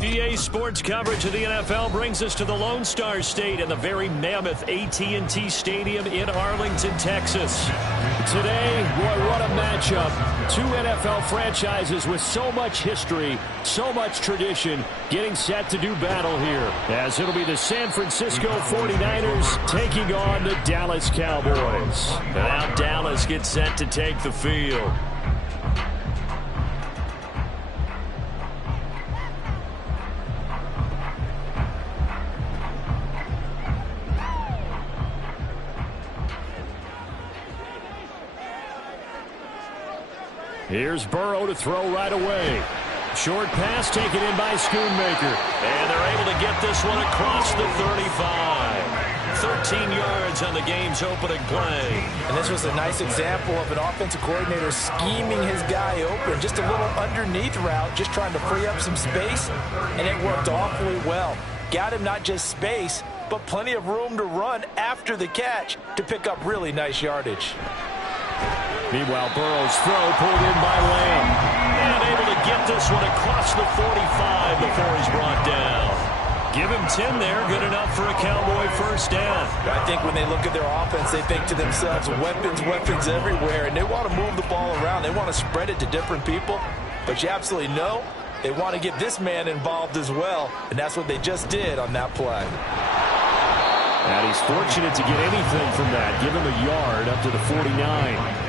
EA Sports coverage of the NFL brings us to the Lone Star State and the very mammoth AT&T Stadium in Arlington, Texas. Today, boy, what a matchup. Two NFL franchises with so much history, so much tradition, getting set to do battle here. As it'll be the San Francisco 49ers taking on the Dallas Cowboys. Now Dallas gets set to take the field. Here's Burrow to throw right away. Short pass taken in by Schoonmaker. And they're able to get this one across the 35. 13 yards on the game's opening play. And this was a nice example of an offensive coordinator scheming his guy open. Just a little underneath route, just trying to free up some space. And it worked awfully well. Got him not just space, but plenty of room to run after the catch to pick up really nice yardage. Meanwhile, Burrow's throw pulled in by Lamb. And able to get this one across the 45 before he's brought down. Give him 10 there. Good enough for a Cowboy first down. I think when they look at their offense, they think to themselves, weapons, weapons everywhere. And they want to move the ball around. They want to spread it to different people. But you absolutely know they want to get this man involved as well. And that's what they just did on that play. And he's fortunate to get anything from that. Give him a yard up to the 49.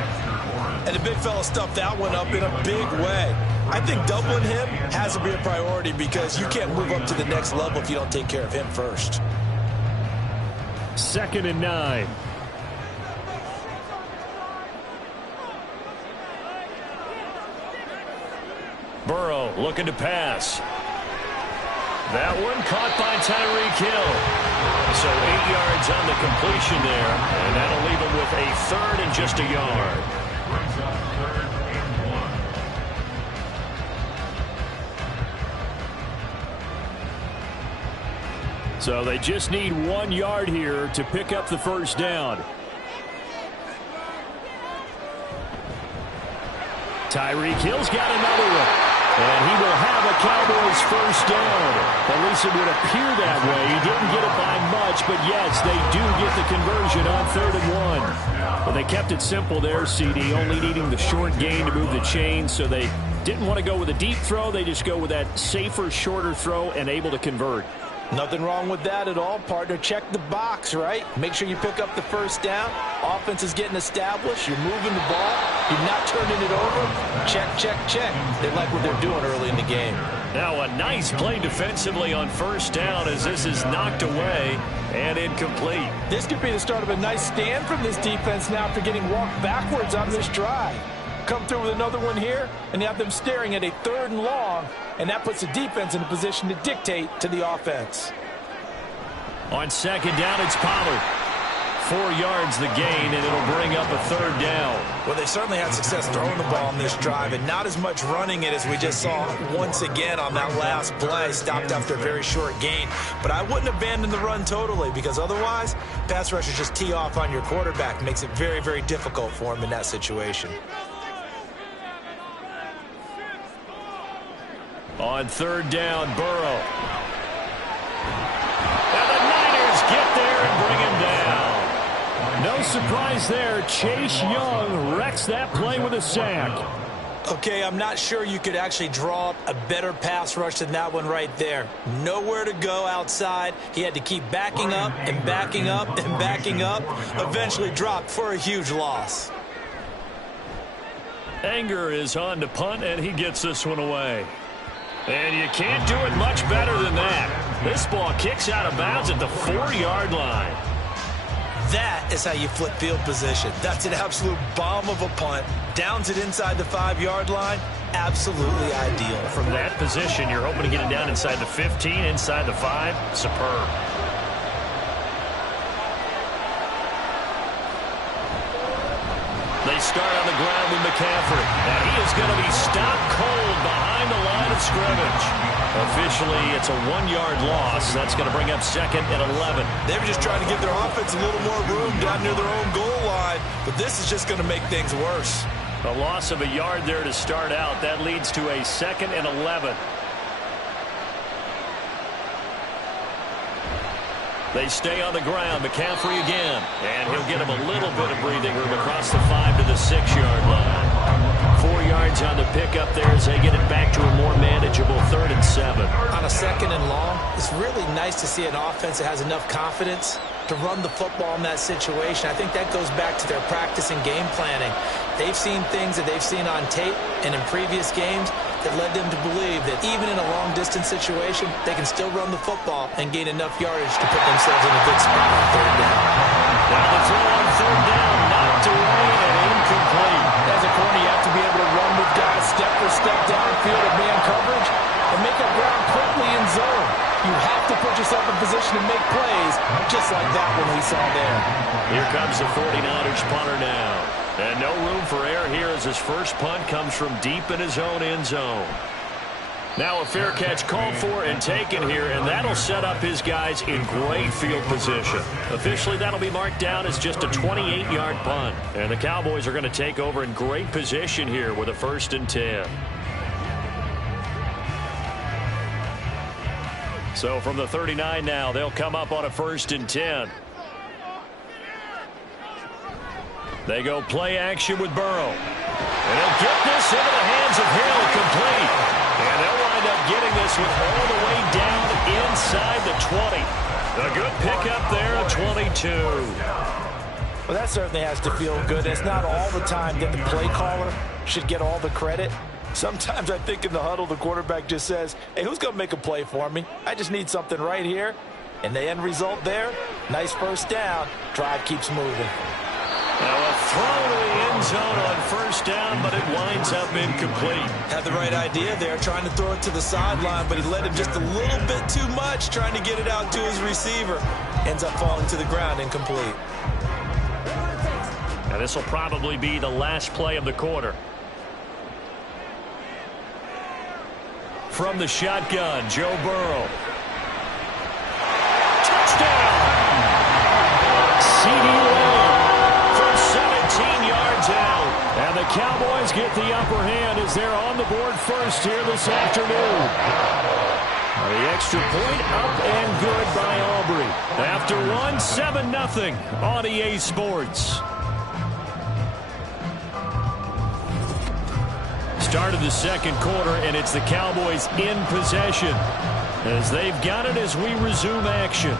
And the big fella stuffed that one up in a big way. I think doubling him has to be a priority because you can't move up to the next level if you don't take care of him first. 2nd and 9. Burrow looking to pass. That one caught by Tyreek Hill. So 8 yards on the completion there. And that'll leave him with a 3rd and just a yard. So they just need 1 yard here to pick up the first down. Tyreek Hill's got another one. And he will have a Cowboys first down. At least it would appear that way. He didn't get it by much, but yes, they do get the conversion on 3rd and 1. But they kept it simple there, CD, only needing the short gain to move the chains, so they didn't want to go with a deep throw. They just go with that safer, shorter throw and able to convert. Nothing wrong with that at all, partner. Check the box, right? Make sure you pick up the first down. Offense is getting established. You're moving the ball. You're not turning it over. Check, check, check. They like what they're doing early in the game. Now a nice play defensively on first down as this is knocked away and incomplete. This could be the start of a nice stand from this defense now after getting walked backwards on this drive. Come through with another one here, and you have them staring at a 3rd and long, and that puts the defense in a position to dictate to the offense. On 2nd down, it's Pollard. 4 yards the gain, and it'll bring up a 3rd down. Well, they certainly had success throwing the ball on this drive, and not as much running it as we just saw once again on that last play. Stopped after a very short gain. But I wouldn't abandon the run totally, because otherwise, pass rushers just tee off on your quarterback. Makes it very, very difficult for him in that situation. On third down, Burrow. And the Niners get there and bring him down. No surprise there. Chase Young wrecks that play with a sack. Okay, I'm not sure you could actually draw up a better pass rush than that one right there. Nowhere to go outside. He had to keep backing up and backing up and backing up. Eventually dropped for a huge loss. Anger is on to punt, and he gets this one away. And you can't do it much better than that. This ball kicks out of bounds at the 4-yard line. That is how you flip field position. That's an absolute bomb of a punt. Downs it inside the 5-yard line. Absolutely ideal. From that position, you're hoping to get it down inside the 15, inside the 5. Superb. They start on the ground with McCaffrey. And he is going to be stopped cold behind the line of scrimmage. Officially, it's a 1-yard loss. That's going to bring up 2nd and 11. They were just trying to give their offense a little more room down near their own goal line. But this is just going to make things worse. A loss of a yard there to start out. That leads to a 2nd and 11. They stay on the ground. McCaffrey again. And he'll get him a little bit of breathing room across the 5 to the 6-yard line. 4 yards on the pickup there as they get it back to a more manageable 3rd and 7. On a 2nd and long, it's really nice to see an offense that has enough confidence to run the football in that situation. I think that goes back to their practice and game planning. They've seen things that they've seen on tape and in previous games that led them to believe that even in a long-distance situation, they can still run the football and gain enough yardage to put themselves in a good spot on 3rd down. Now the throw on 3rd down, knocked away and incomplete. As a corner, you have to be able to run with guys step for step downfield at man coverage and make up ground quickly in zone. You have to put yourself in position to make plays, just like that one we saw there. Here comes the 49ers punter now. And no room for error here as his first punt comes from deep in his own end zone. Now a fair catch called for and taken here, and that'll set up his guys in great field position. Officially, that'll be marked down as just a 28-yard punt. And the Cowboys are going to take over in great position here with a 1st and 10. So from the 39 now, they'll come up on a 1st and 10. They go play action with Burrow. And he'll get this into the hands of Hill, complete. And they'll wind up getting this one all the way down inside the 20. A good pickup there at 22. Well, that certainly has to feel good. It's not all the time that the play caller should get all the credit. Sometimes I think in the huddle, the quarterback just says, hey, who's going to make a play for me? I just need something right here. And the end result there, nice 1st down. Drive keeps moving. Now a throw to the end zone on 1st down, but it winds up incomplete. Had the right idea there, trying to throw it to the sideline, but he led him just a little bit too much, trying to get it out to his receiver. Ends up falling to the ground, incomplete. Now this will probably be the last play of the quarter. From the shotgun, Joe Burrow. Touchdown! CD from 17 yards out. And the Cowboys get the upper hand as they're on the board first here this afternoon. The extra point up and good by Aubrey. After one, 7-0 on EA Sports. Start of the 2nd quarter, and it's the Cowboys in possession as they've got it as we resume action.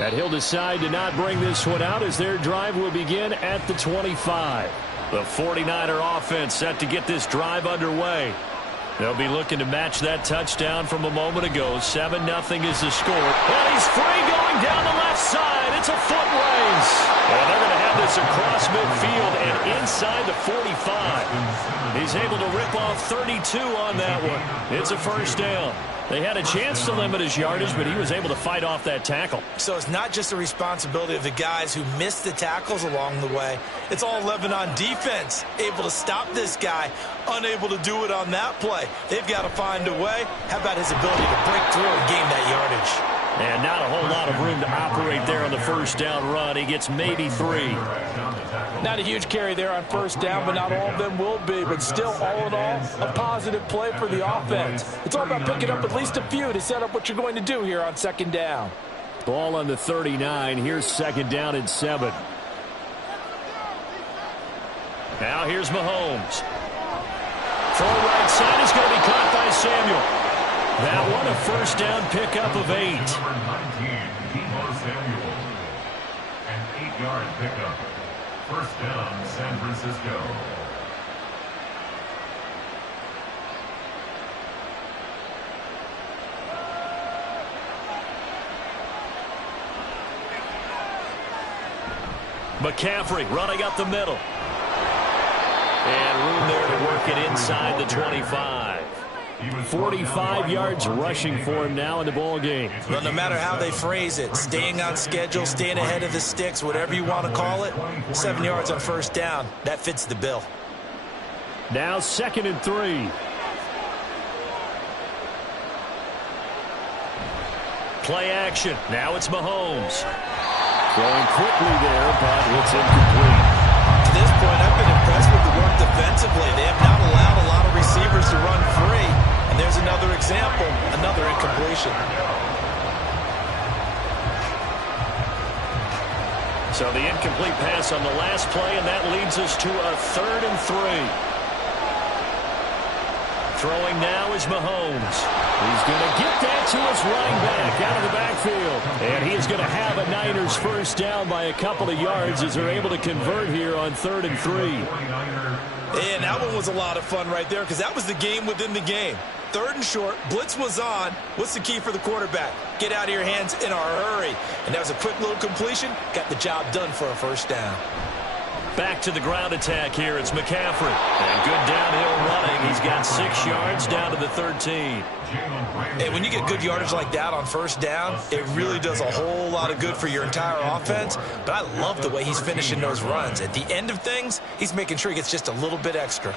And he'll decide to not bring this one out as their drive will begin at the 25. The 49er offense set to get this drive underway. They'll be looking to match that touchdown from a moment ago. 7-0 is the score. And he's free going down the left side. It's a foot race. And they're going to have this across midfield and inside the 45. He's able to rip off 32 on that one. It's a 1st down. They had a chance to limit his yardage, but he was able to fight off that tackle. So it's not just the responsibility of the guys who missed the tackles along the way. It's all 11 on defense, able to stop this guy, unable to do it on that play. They've got to find a way. How about his ability to break through and gain that yardage? And not a whole lot of room to operate there on the 1st down run. He gets maybe 3. Not a huge carry there on first down, but not all of them will be. But still, all in all, a positive play for the offense. It's all about picking up at least a few to set up what you're going to do here on second down. Ball on the 39. Here's second down and 7. Now here's Mahomes. Throw right side is going to be caught by Samuel. That one a first down pickup of 8. An 8-yard pickup. First down, San Francisco. McCaffrey running up the middle. And room there to work it inside the 25. 45 yards rushing for him now in the ball game. Well, no matter how they phrase it, staying on schedule, staying ahead of the sticks, whatever you want to call it, 7 yards on first down, that fits the bill. Now 2nd and 3. Play action. Now it's Mahomes. Throwing quickly there, but it's incomplete. To this point, I've been impressed with the work defensively. They have not allowed a lot of receivers to run free. And there's another example, another incompletion. So the incomplete pass on the last play, and that leads us to a 3rd and 3. Throwing now is Mahomes. He's going to get that to his running back out of the backfield. And he is going to have a Niners first down by a couple of yards as they're able to convert here on 3rd and 3. And that one was a lot of fun right there because that was the game within the game. 3rd and short, blitz was on. What's the key for the quarterback? Get out of your hands in a hurry. And that was a quick little completion. Got the job done for a first down. Back to the ground attack here. It's McCaffrey. And good downhill running. He's got 6 yards down to the 13. And when you get good yardage like that on first down, it really does a whole lot of good for your entire offense. But I love the way he's finishing those runs. At the end of things, he's making sure he gets just a little bit extra.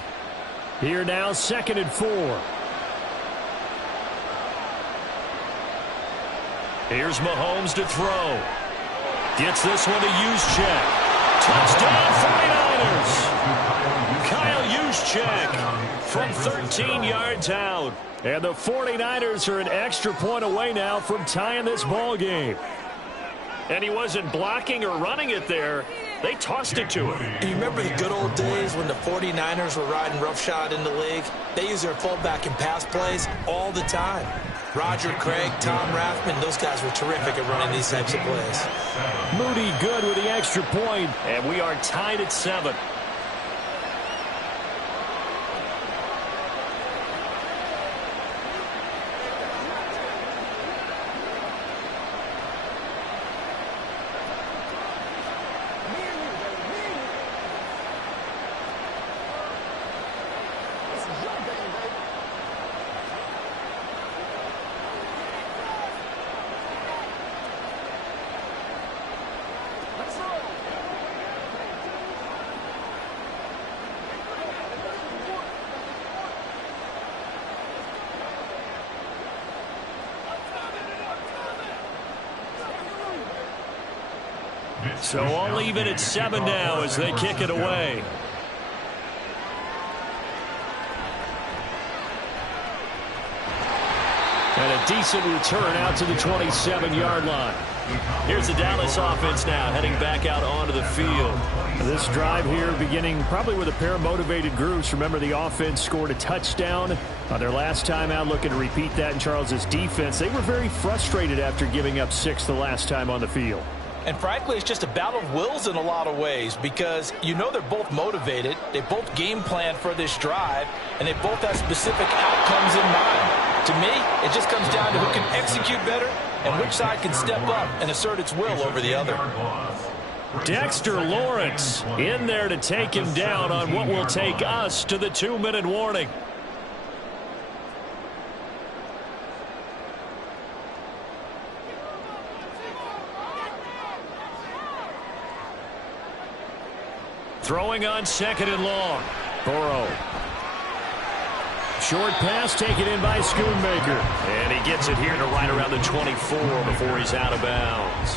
Here now, 2nd and 4. Here's Mahomes to throw. Gets this one to Juszczyk. Touchdown 49ers. Kyle Juszczyk from 13 yards out. And the 49ers are an extra point away now from tying this ball game. And he wasn't blocking or running it there. They tossed it to him. You remember the good old days when the 49ers were riding roughshod in the league? They use their fullback in pass plays all the time. Roger Craig, Tom Rathman, those guys were terrific at running these types of plays. Moody good with the extra point, and we are tied at 7. So all even at 7 now as they kick it away. And a decent return out to the 27-yard line. Here's the Dallas offense now heading back out onto the field. This drive here beginning probably with a pair of motivated groups. Remember, the offense scored a touchdown on their last time out, looking to repeat that in Charles's defense. They were very frustrated after giving up 6 the last time on the field. And frankly, it's just a battle of wills in a lot of ways because you know they're both motivated, they both game plan for this drive, and they both have specific outcomes in mind. To me, it just comes down to who can execute better and which side can step up and assert its will over the other. Dexter Lawrence in there to take him down on what will take us to the 2-minute warning. Throwing on 2nd and long. Burrow. Short pass taken in by Schoonmaker. And he gets it here to right around the 24 before he's out of bounds.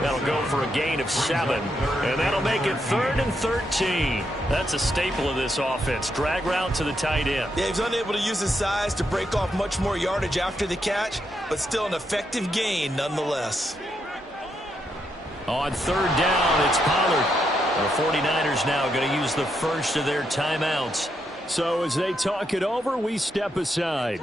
That'll go for a gain of 7. And that'll make it 3rd and 13. That's a staple of this offense. Drag route to the tight end. Yeah, he's unable to use his size to break off much more yardage after the catch, but still an effective gain nonetheless. On 3rd down, it's Pollard. The 49ers now going to use the first of their timeouts. So as they talk it over, we step aside.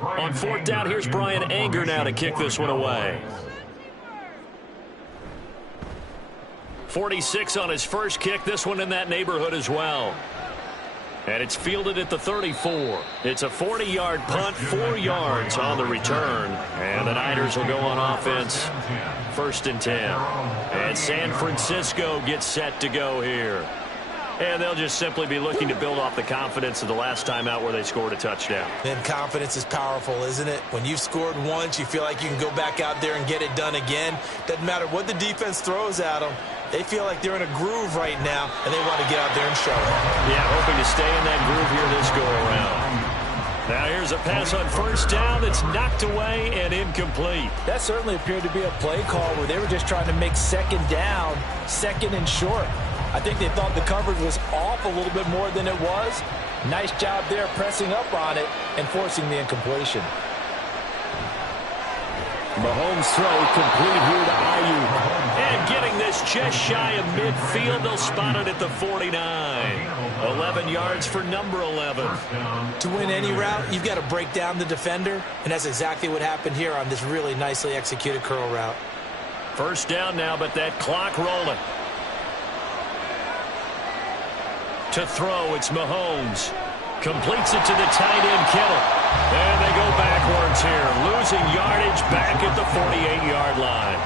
On 4th down, here's Brian Anger now to kick this one away. 46 on his first kick. This one in that neighborhood as well. And it's fielded at the 34. It's a 40-yard punt, 4 yards on the return. And the Niners will go on offense, 1st and 10. And San Francisco gets set to go here. And they'll just simply be looking to build off the confidence of the last time out where they scored a touchdown. And confidence is powerful, isn't it? When you've scored once, you feel like you can go back out there and get it done again. Doesn't matter what the defense throws at them. They feel like they're in a groove right now, and they want to get out there and show it. Yeah, hoping to stay in that groove here this go-around. Now here's a pass on 1st down that's knocked away and incomplete. That certainly appeared to be a play call where they were just trying to make 2nd down, 2nd and short. I think they thought the coverage was off a little bit more than it was. Nice job there pressing up on it and forcing the incompletion. Mahomes throw complete here to Ayuk. And getting this just shy of midfield, they'll spot it at the 49. 11 yards for number 11. To win any route, you've got to break down the defender, and that's exactly what happened here on this really nicely executed curl route. 1st down now, but that clock rolling. To throw, it's Mahomes. Completes it to the tight end, Kittle. And they go backwards here, losing yardage back at the 48-yard line.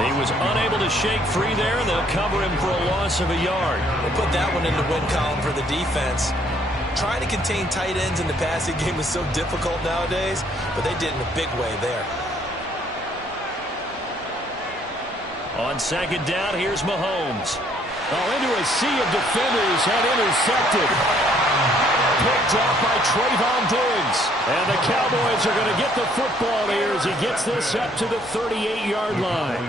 He was unable to shake free there, and they'll cover him for a loss of a yard. They put that one in the win column for the defense. Trying to contain tight ends in the passing game is so difficult nowadays, but they did in a big way there. On 2nd down, here's Mahomes. Into a sea of defenders and intercepted. Picked off by Trayvon Diggs. And the Cowboys are going to get the football here as he gets this up to the 38-yard line.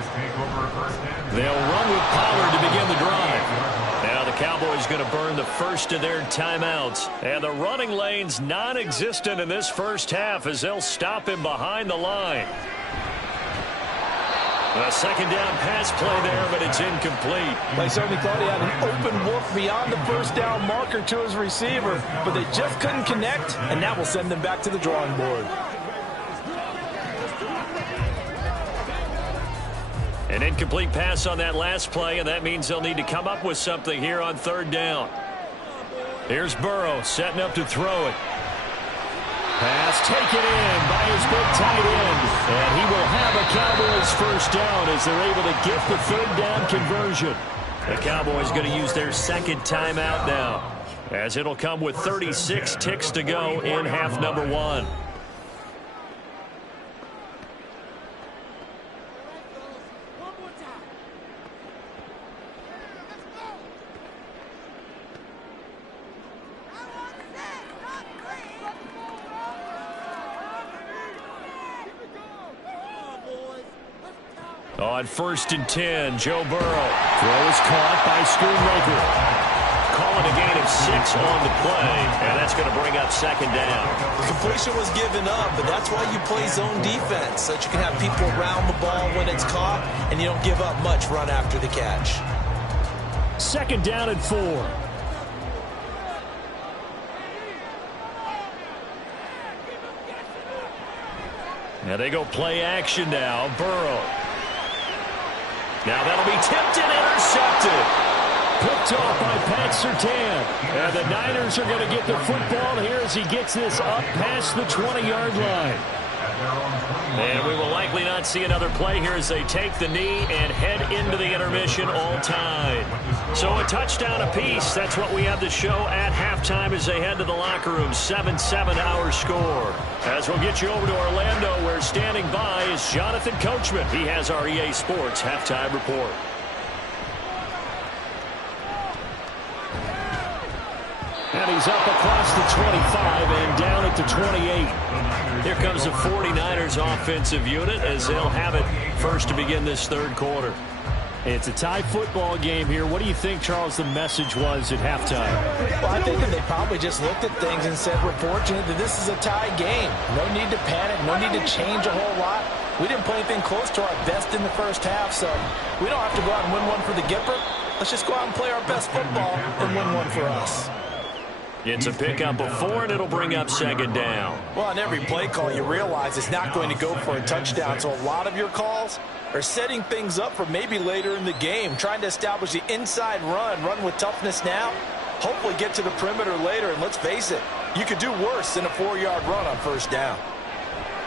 They'll run with Pollard to begin the drive. Now the Cowboys going to burn the first of their timeouts. And the running lane's non-existent in this first half as they'll stop him behind the line. A 2nd down pass play there, but it's incomplete. They certainly thought he had an open look beyond the 1st down marker to his receiver, but they just couldn't connect, and that will send them back to the drawing board. An incomplete pass on that last play, and that means they'll need to come up with something here on 3rd down. Here's Burrow setting up to throw it. Pass taken in by his big tight end. And he will have a Cowboys 1st down as they're able to get the 3rd down conversion. The Cowboys going to use their 2nd timeout now, as it'll come with 36 ticks to go in half number 1. On 1st and 10, Joe Burrow. Throw is caught by Schoonmaker. Calling a gain of 6 on the play, and that's going to bring up 2nd down. Completion was given up, but that's why you play zone defense, so that you can have people around the ball when it's caught, and you don't give up much run after the catch. 2nd down and 4. Now they go play action now. Burrow. Now that'll be tipped and intercepted. Picked off by Pat Surtain. And the Niners are going to get the football here as he gets this up past the 20-yard line. And we will likely not see another play here as they take the knee and head into the intermission all time. So a touchdown apiece. That's what we have to show at halftime as they head to the locker room. 7-7 our score. As we'll get you over to Orlando, where standing by is Jonathan Coachman. He has our EA Sports halftime report. And he's up across the 25 and down at the 28. Here comes the 49ers offensive unit as they'll have it first to begin this third quarter. It's a tie football game here. What do you think, Charles, the message was at halftime? Well, I think that they probably just looked at things and said, we're fortunate that this is a tie game. No need to panic. No need to change a whole lot. We didn't play anything close to our best in the first half, so we don't have to go out and win one for the Gipper. Let's just go out and play our best football and win one for us. It's a pickup of 4, and it'll bring up second down. Well, on every play call, you realize it's not going to go for a touchdown. So a lot of your calls are setting things up for maybe later in the game, trying to establish the inside run with toughness now, hopefully get to the perimeter later. And let's face it, you could do worse than a 4-yard run on first down.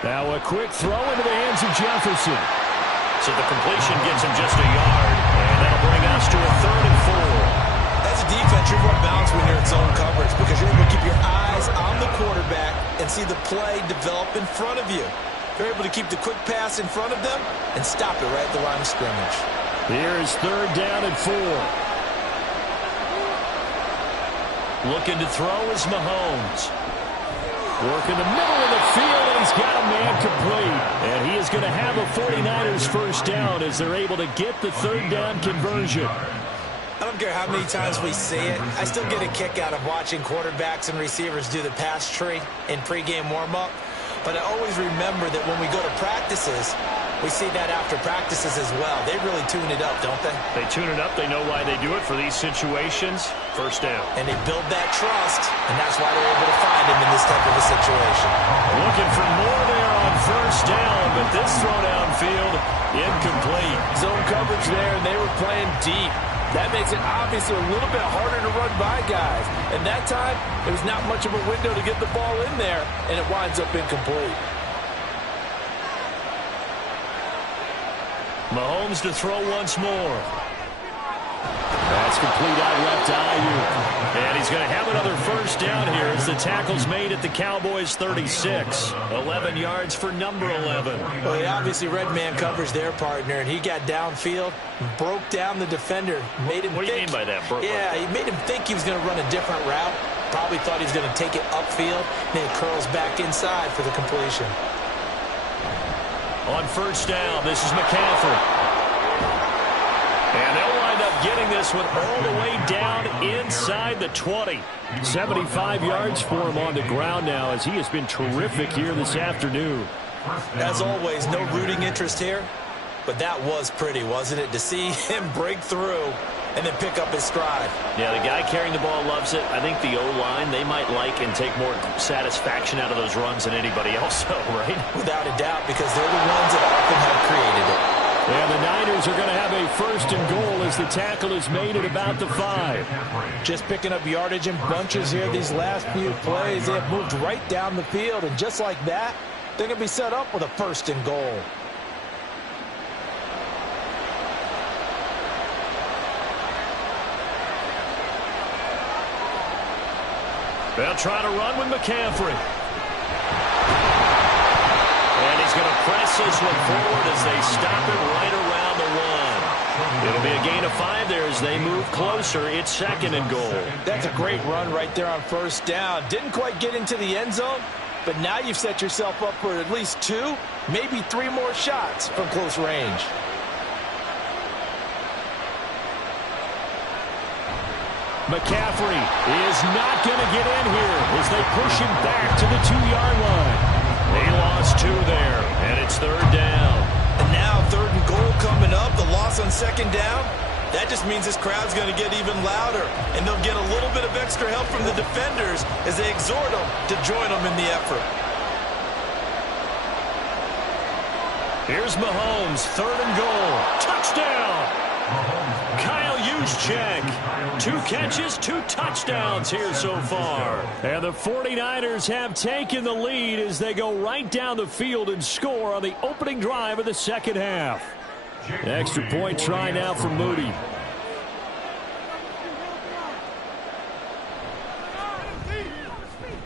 Now a quick throw into the hands of Jefferson. So the completion gets him just a yard, and that'll bring us to a 3rd and 4. As a defense, you're going to bounce when you're in zone coverage because you're able to keep your eyes on the quarterback and see the play develop in front of you. You're able to keep the quick pass in front of them and stop it right at the line of scrimmage. Here's 3rd down and 4. Looking to throw is Mahomes. Working the middle of the field, and he's got a man complete. And he is going to have a 49ers first down as they're able to get the 3rd down conversion. I don't care how many times we see it. I still get a kick out of watching quarterbacks and receivers do the pass tree in pregame warm-up. But I always remember that when we go to practices, we see that after practices as well. They really tune it up, don't they? They tune it up. They know why they do it for these situations. First down. And they build that trust, and that's why they're able to find him in this type of a situation. Looking for more there on first down, but this throw downfield, incomplete. Zone coverage there, and they were playing deep. That makes it obviously a little bit harder to run by guys. And that time, there was not much of a window to get the ball in there, and it winds up incomplete. Mahomes to throw once more. That's complete out left to Ayuk. And he's going to have another first down here as the tackle's made at the Cowboys' 36. 11 yards for number 11. Well, he obviously read man coverage there, partner, and he got downfield, broke down the defender, made him What do you mean by that? Yeah, he made him think he was going to run a different route. Probably thought he was going to take it upfield, and then it curls back inside for the completion. On first down, this is McCaffrey. And they'll wind up getting this one all the way down inside the 20. 75 yards for him on the ground now as he has been terrific here this afternoon. As always, no rooting interest here, but that was pretty, wasn't it? To see him break through and then pick up his stride. Yeah, the guy carrying the ball loves it. I think the O-line, they might like and take more satisfaction out of those runs than anybody else, right? Without a doubt, because they're the ones that often have created it. And the Niners are going to have a 1st and goal as the tackle is made at about the 5. Just picking up yardage in bunches here these last few plays. They have moved right down the field, and just like that, they're going to be set up with a 1st and goal. They'll try to run with McCaffrey. And he's going to press this one forward as they stop it right around the 1. It'll be a gain of 5 there as they move closer. It's 2nd and goal. That's a great run right there on first down. Didn't quite get into the end zone, but now you've set yourself up for at least 2, maybe 3 more shots from close range. McCaffrey is not going to get in here as they push him back to the 2-yard line. They lost 2 there, and it's 3rd down. And now 3rd and goal coming up. The loss on 2nd down. That just means this crowd's going to get even louder, and they'll get a little bit of extra help from the defenders as they exhort them to join them in the effort. Here's Mahomes, 3rd and goal. Touchdown! Kyle Juszczyk, 2 catches, 2 touchdowns here so far. And the 49ers have taken the lead as they go right down the field and score on the opening drive of the second half. Extra point try now for Moody.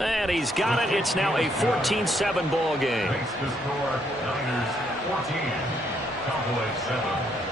And he's got it. It's now a 14-7 ball game. Makes the score Niners 14, Cowboys 7.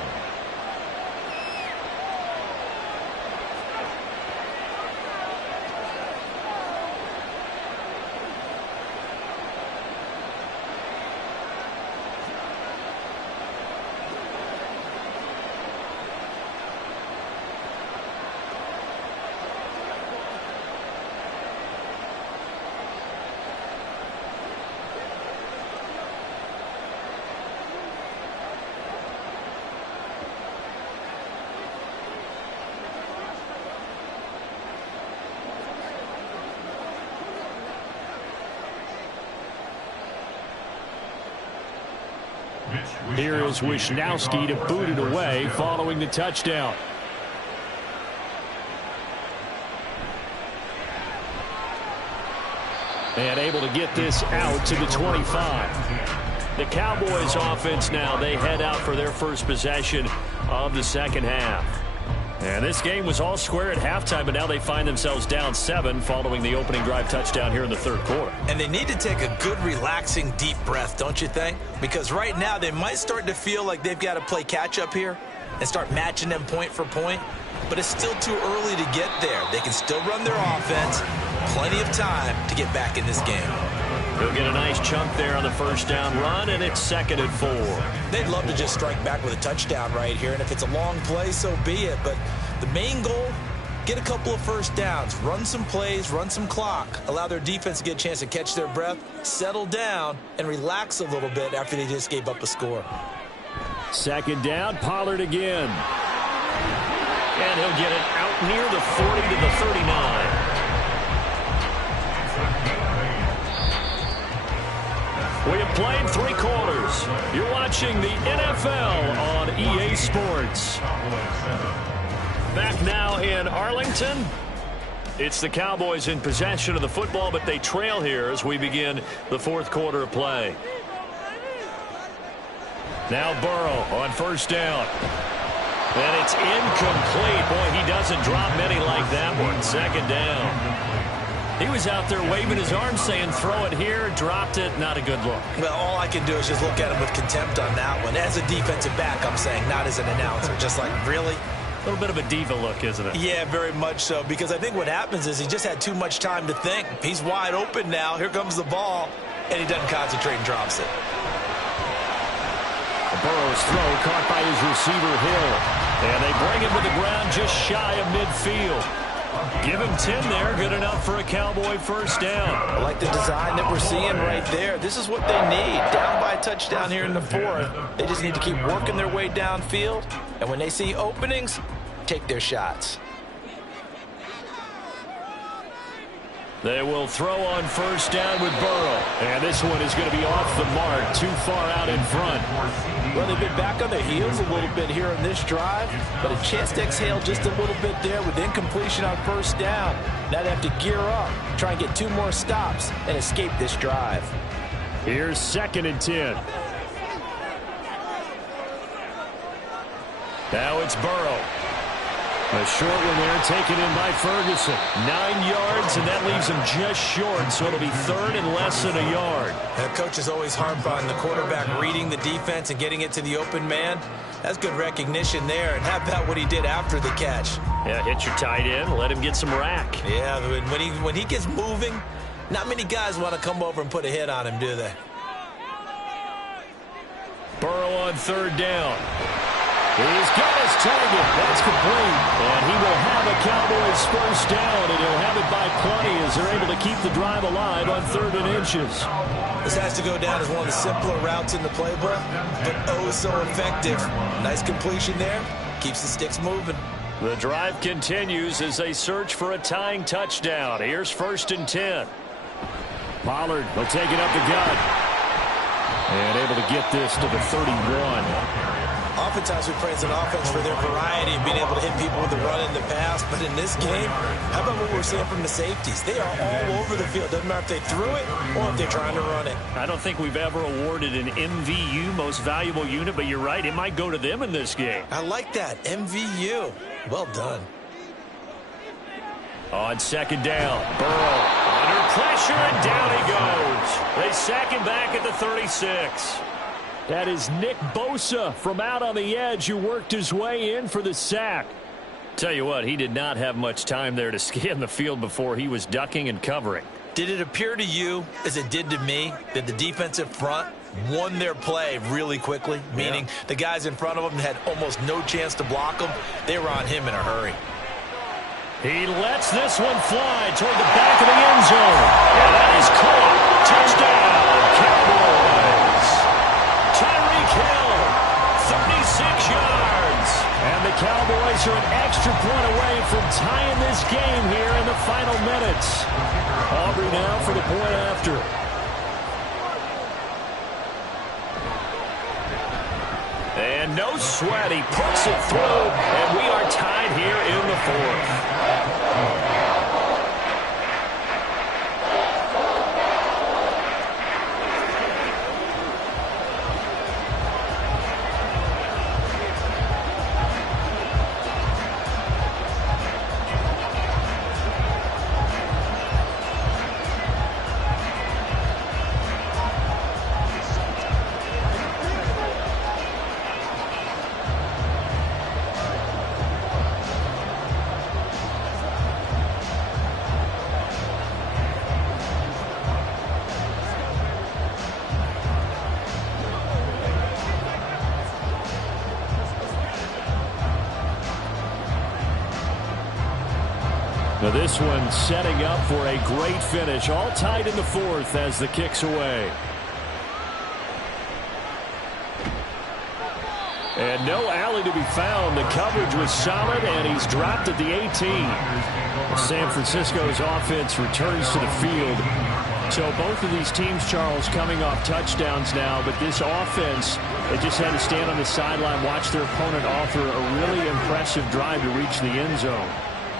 Here is Wisnowski to boot it away following the touchdown. And able to get this out to the 25. The Cowboys offense now, they head out for their first possession of the second half. And this game was all square at halftime, but now they find themselves down 7 following the opening drive touchdown here in the third quarter. And they need to take a good, relaxing, deep breath, don't you think? Because right now they might start to feel like they've got to play catch-up here and start matching them point for point. But it's still too early to get there. They can still run their offense. Plenty of time to get back in this game. He'll get a nice chunk there on the first down run, and it's 2nd and 4. They'd love to just strike back with a touchdown right here, and if it's a long play, so be it. But the main goal, get a couple of first downs, run some plays, run some clock, allow their defense to get a chance to catch their breath, settle down, and relax a little bit after they just gave up a score. 2nd down, Pollard again. And he'll get it out near the 40 to the 39. We have played 3 quarters. You're watching the NFL on EA Sports. Back now in Arlington. It's the Cowboys in possession of the football, but they trail here as we begin the 4th quarter of play. Now Burrow on first down. And it's incomplete. Boy, he doesn't drop many like that one. 2nd down. He was out there waving his arms saying, throw it here, dropped it, not a good look. Well, all I can do is just look at him with contempt on that one. As a defensive back, I'm saying, not as an announcer. Just like, really? A little bit of a diva look, isn't it? Yeah, very much so, because I think what happens is he just had too much time to think. He's wide open now. Here comes the ball, and he doesn't concentrate and drops it. Burrow's throw caught by his receiver, Hill. And they bring him to the ground just shy of midfield. Give him 10 there, good enough for a Cowboy first down. I like the design that we're seeing right there. This is what they need. Down by a touchdown here in the 4th. They just need to keep working their way downfield. And when they see openings, take their shots. They will throw on first down with Burrow. And this one is going to be off the mark, too far out in front. Well, they've been back on their heels a little bit here in this drive, but a chance to exhale just a little bit there with incompletion on first down. Now they have to gear up, try and get 2 more stops, and escape this drive. Here's 2nd and 10. Now it's Burrow. A short one there, taken in by Ferguson. 9 yards, and that leaves him just short, so it'll be 3rd and less than a yard. The coach is always harp on the quarterback reading the defense and getting it to the open man. That's good recognition there, and how about what he did after the catch? Yeah, hit your tight end, let him get some rack. Yeah, when he gets moving, not many guys want to come over and put a hit on him, do they? Burrow on 3rd down. He's got his target. That's complete. And he will have a Cowboys first down, and he'll have it by plenty as they're able to keep the drive alive on 3rd and inches. This has to go down as one of the simpler routes in the playbook, but oh so effective. Nice completion there. Keeps the sticks moving. The drive continues as they search for a tying touchdown. Here's 1st and 10. Pollard will take it up the gut. And able to get this to the 31. Oftentimes we praise an offense for their variety of being able to hit people with the run in the pass, but in this game, how about what we're seeing from the safeties? They are all over the field. Doesn't matter if they threw it or if they're trying to run it. I don't think we've ever awarded an MVU, most valuable unit, but you're right, it might go to them in this game. I like that, MVU. Well done. On second down, Burrow under pressure, and down he goes. They sack him back at the 36. That is Nick Bosa from out on the edge who worked his way in for the sack. Tell you what, he did not have much time there to scan the field before he was ducking and covering. Did it appear to you, as it did to me, that the defensive front won their play really quickly? Meaning the guys in front of them had almost no chance to block them. They were on him in a hurry. He lets this one fly toward the back of the end zone. And that is caught. Touchdown, Cowboys. Tyreek Hill, 36 yards. And the Cowboys are an extra point away from tying this game here in the final minutes. Aubrey now for the point after. And no sweat, he puts it through, and we are tied here in the fourth. Now this one setting up for a great finish. All tied in the fourth as the kick's away. And no alley to be found. The coverage was solid, and he's dropped at the 18. San Francisco's offense returns to the field. So both of these teams, Charles, coming off touchdowns now, but this offense, they just had to stand on the sideline, watch their opponent author a really impressive drive to reach the end zone.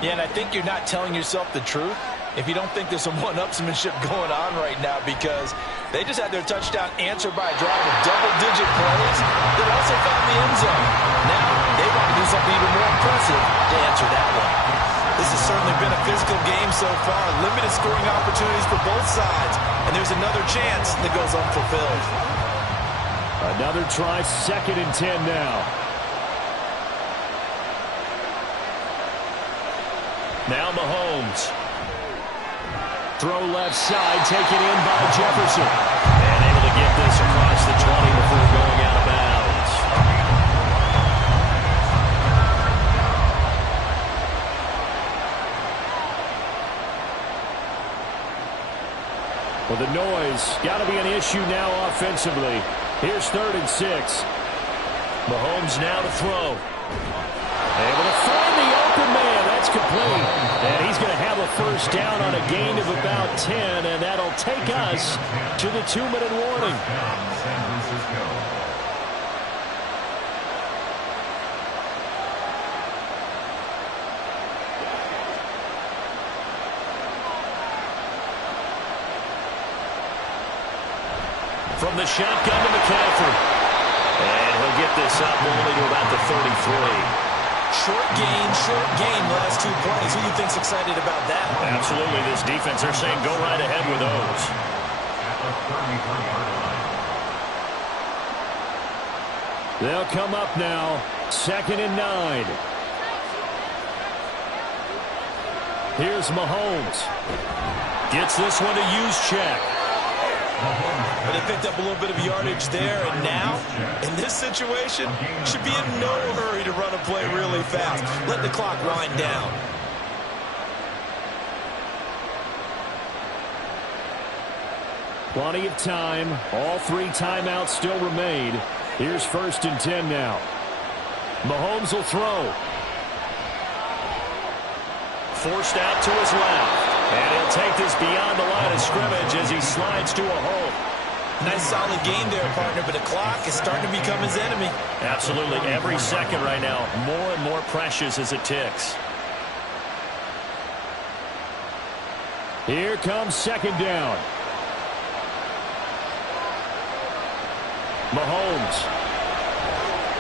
Yeah, and I think you're not telling yourself the truth if you don't think there's some one-upsmanship going on right now, because they just had their touchdown answered by a drive of double-digit plays that also found the end zone. Now they want to do something even more impressive to answer that one. This has certainly been a physical game so far. Limited scoring opportunities for both sides, and there's another chance that goes unfulfilled. Another try, 2nd and 10 now. Now Mahomes. Throw left side, taken in by Jefferson. And able to get this across the 20 before going out of bounds. Well, the noise got to be an issue now offensively. Here's 3rd and 6. Mahomes now to throw. Able to find the open man. That's complete. And he's going to have a first down on a gain of about 10, and that'll take us to the 2-minute warning. From the shotgun to McCaffrey. And he'll get this up only to about the 33. Short gain the last 2 plays. Who do you think's excited about that? Absolutely. This defense, they're saying go right ahead with those. They'll come up now. 2nd and 9. Here's Mahomes. Gets this one to use check. But they picked up a little bit of yardage there, and now, in this situation, should be in no hurry to run a play really fast. Let the clock wind down. Plenty of time. All 3 timeouts still remain. Here's 1st and 10 now. Mahomes will throw. Forced out to his left. And he'll take this beyond the line of scrimmage as he slides to a hole. Nice solid game there, partner, but the clock is starting to become his enemy. Absolutely. Every second right now, more and more precious as it ticks. Here comes second down. Mahomes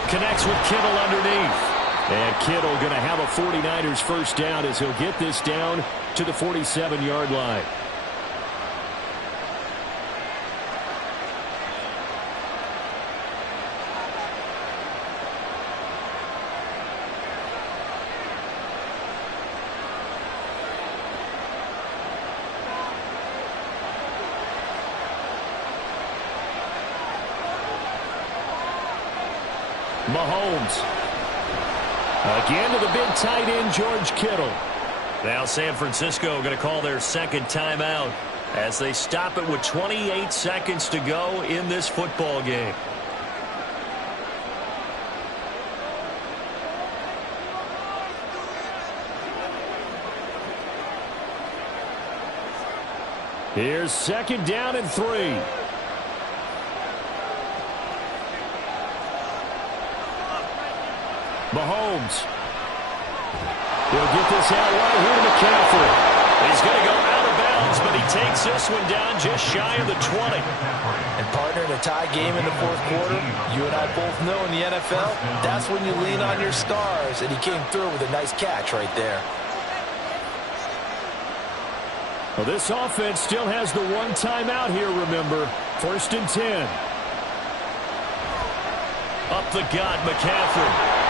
connects with Kittle underneath. And Kittle going to have a 49ers first down as he'll get this down to the 47-yard line. Mahomes. Again to the big tight end, George Kittle. Now San Francisco going to call their second timeout as they stop it with 28 seconds to go in this football game. Here's second down and 3. Mahomes. He'll get this out right here to McCaffrey. He's going to go out of bounds, but he takes this one down just shy of the 20. And partner, in a tie game in the fourth quarter, you and I both know in the NFL, that's when you lean on your stars, and he came through with a nice catch right there. Well, this offense still has the one timeout here, remember. 1st and 10. Up the gut, McCaffrey.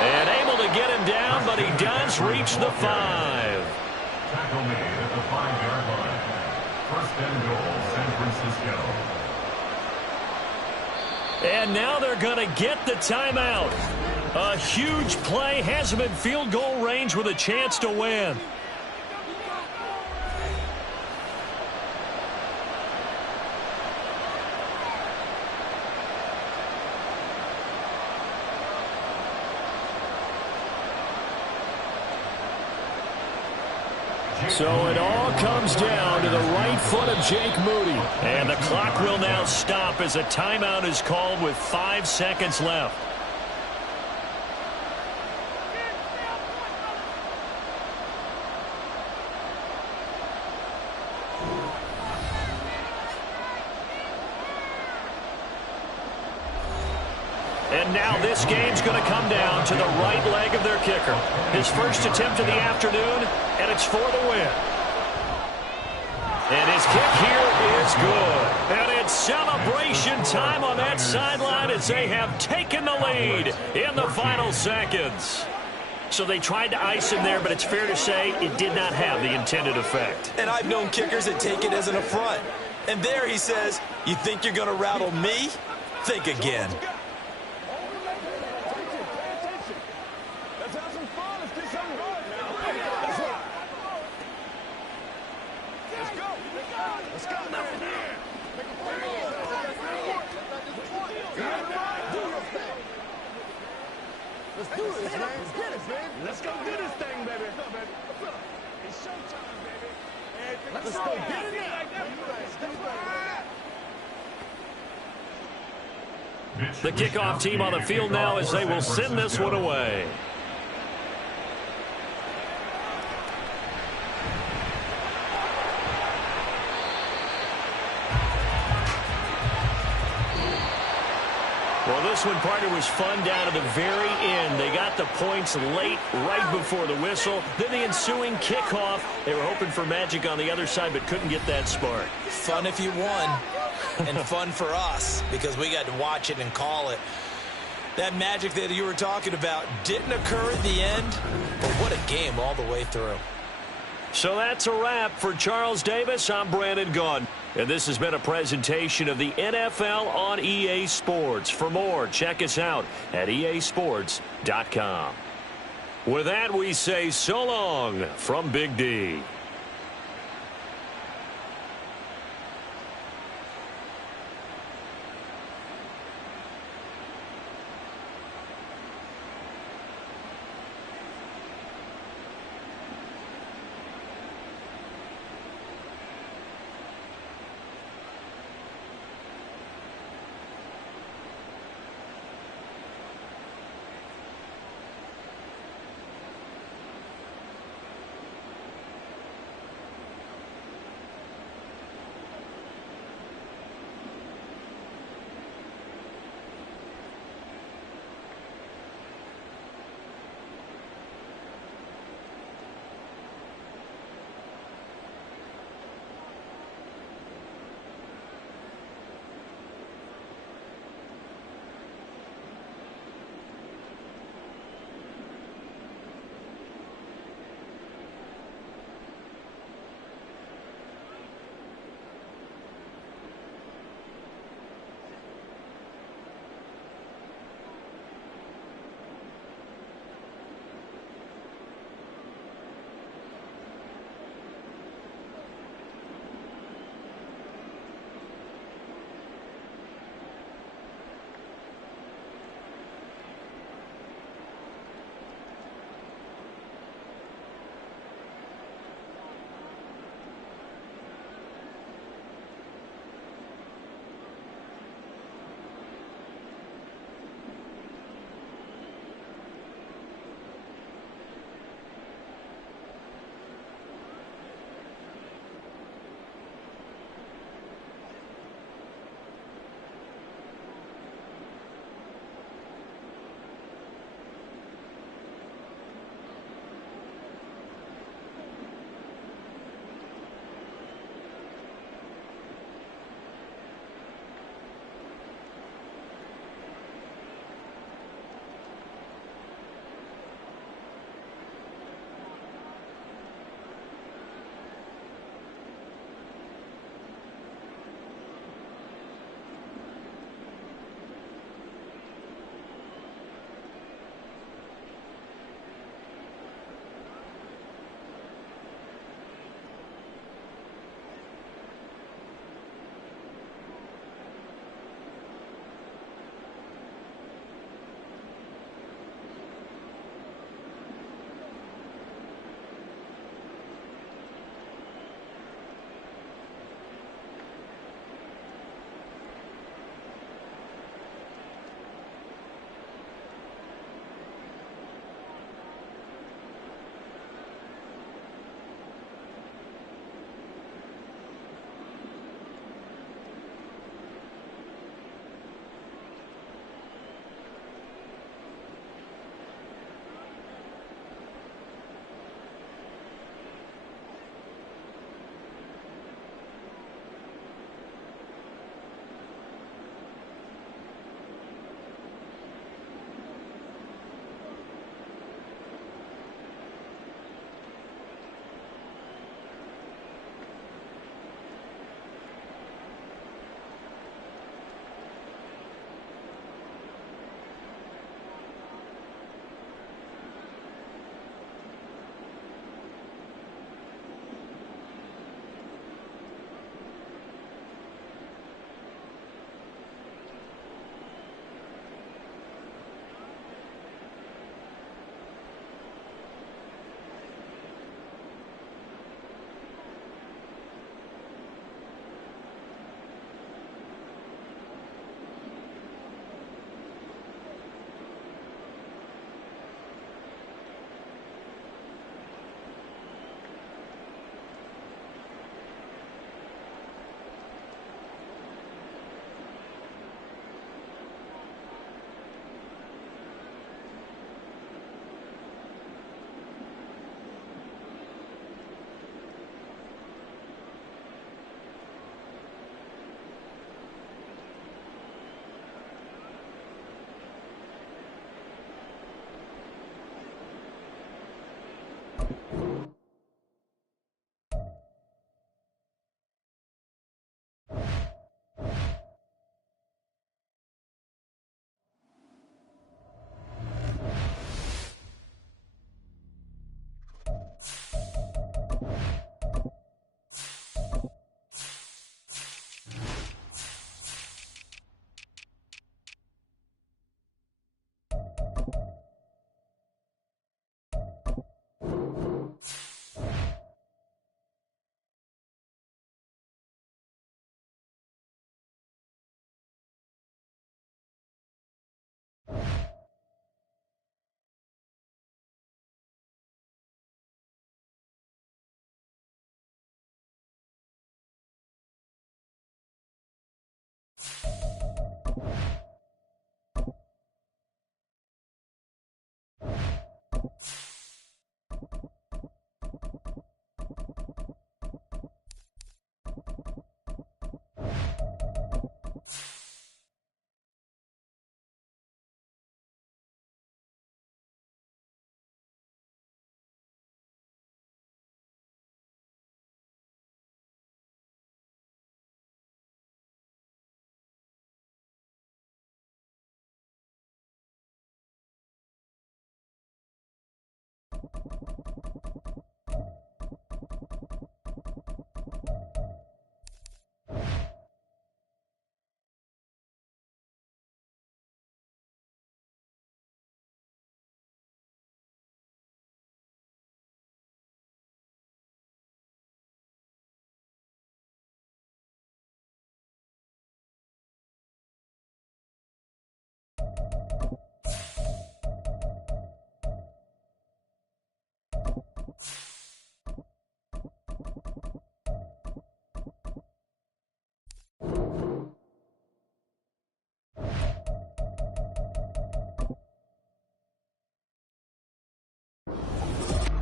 And able to get him down, but he does reach the 5. Tackle made at the 5-yard line. 1st and goal, San Francisco. And now they're going to get the timeout. A huge play has him in field goal range with a chance to win. So it all comes down to the right foot of Jake Moody. And the clock will now stop as a timeout is called with 5 seconds left. And now this game's going to come down to the right leg of their kicker. His first attempt of the afternoon, and it's for the win. And his kick here is good. And it's celebration time on that sideline as they have taken the lead in the final seconds. So they tried to ice him there, but it's fair to say it did not have the intended effect. And I've known kickers that take it as an affront. And there he says, you think you're going to rattle me? Think again. Let's do this, man. Let's get it, man. Let's go do this thing, baby. It's showtime, baby. Let's go get it now. The kickoff team on the field now as they will send this one away. Well, this one, partner, was fun down to the very end. They got the points late, right before the whistle. Then the ensuing kickoff. They were hoping for magic on the other side, but couldn't get that spark. Fun if you won, and fun for us because we got to watch it and call it. That magic that you were talking about didn't occur at the end, but what a game all the way through. So that's a wrap for Charles Davis. I'm Brandon Gaudin. And this has been a presentation of the NFL on EA Sports. For more, check us out at easports.com. With that, we say so long from Big D.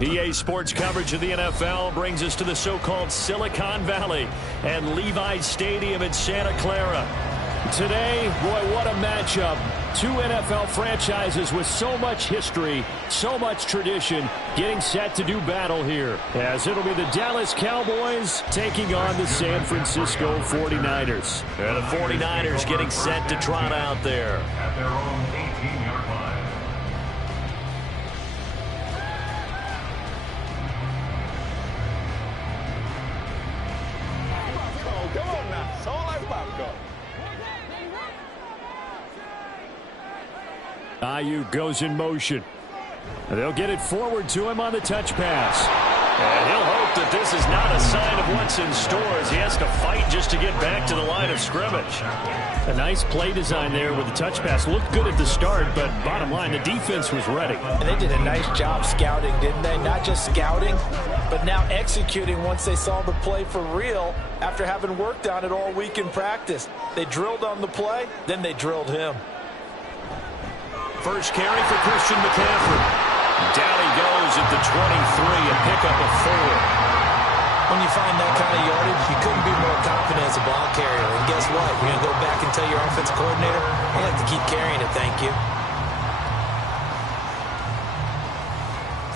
EA Sports coverage of the NFL brings us to the so-called Silicon Valley and Levi's Stadium in Santa Clara. Today, boy, what a matchup. Two NFL franchises with so much history, so much tradition, getting set to do battle here. As it'll be the Dallas Cowboys taking on the San Francisco 49ers. And the 49ers getting set to trot out there. At their own 18-yard line. Come on now. It's all like popcorn. Ayuk goes in motion. They'll get it forward to him on the touch pass. And he'll hope that this is not a sign of what's in store as he has to fight just to get back to the line of scrimmage. A nice play design there with the touch pass. Looked good at the start, but bottom line, the defense was ready. And they did a nice job scouting, didn't they? Not just scouting, but now executing once they saw the play for real after having worked on it all week in practice. They drilled on the play, then they drilled him. First carry for Christian McCaffrey. Down he goes at the 23, a pickup of 4. When you find that kind of yardage, you couldn't be more confident as a ball carrier. And guess what? You're going to go back and tell your offensive coordinator, I'd like to keep carrying it, thank you.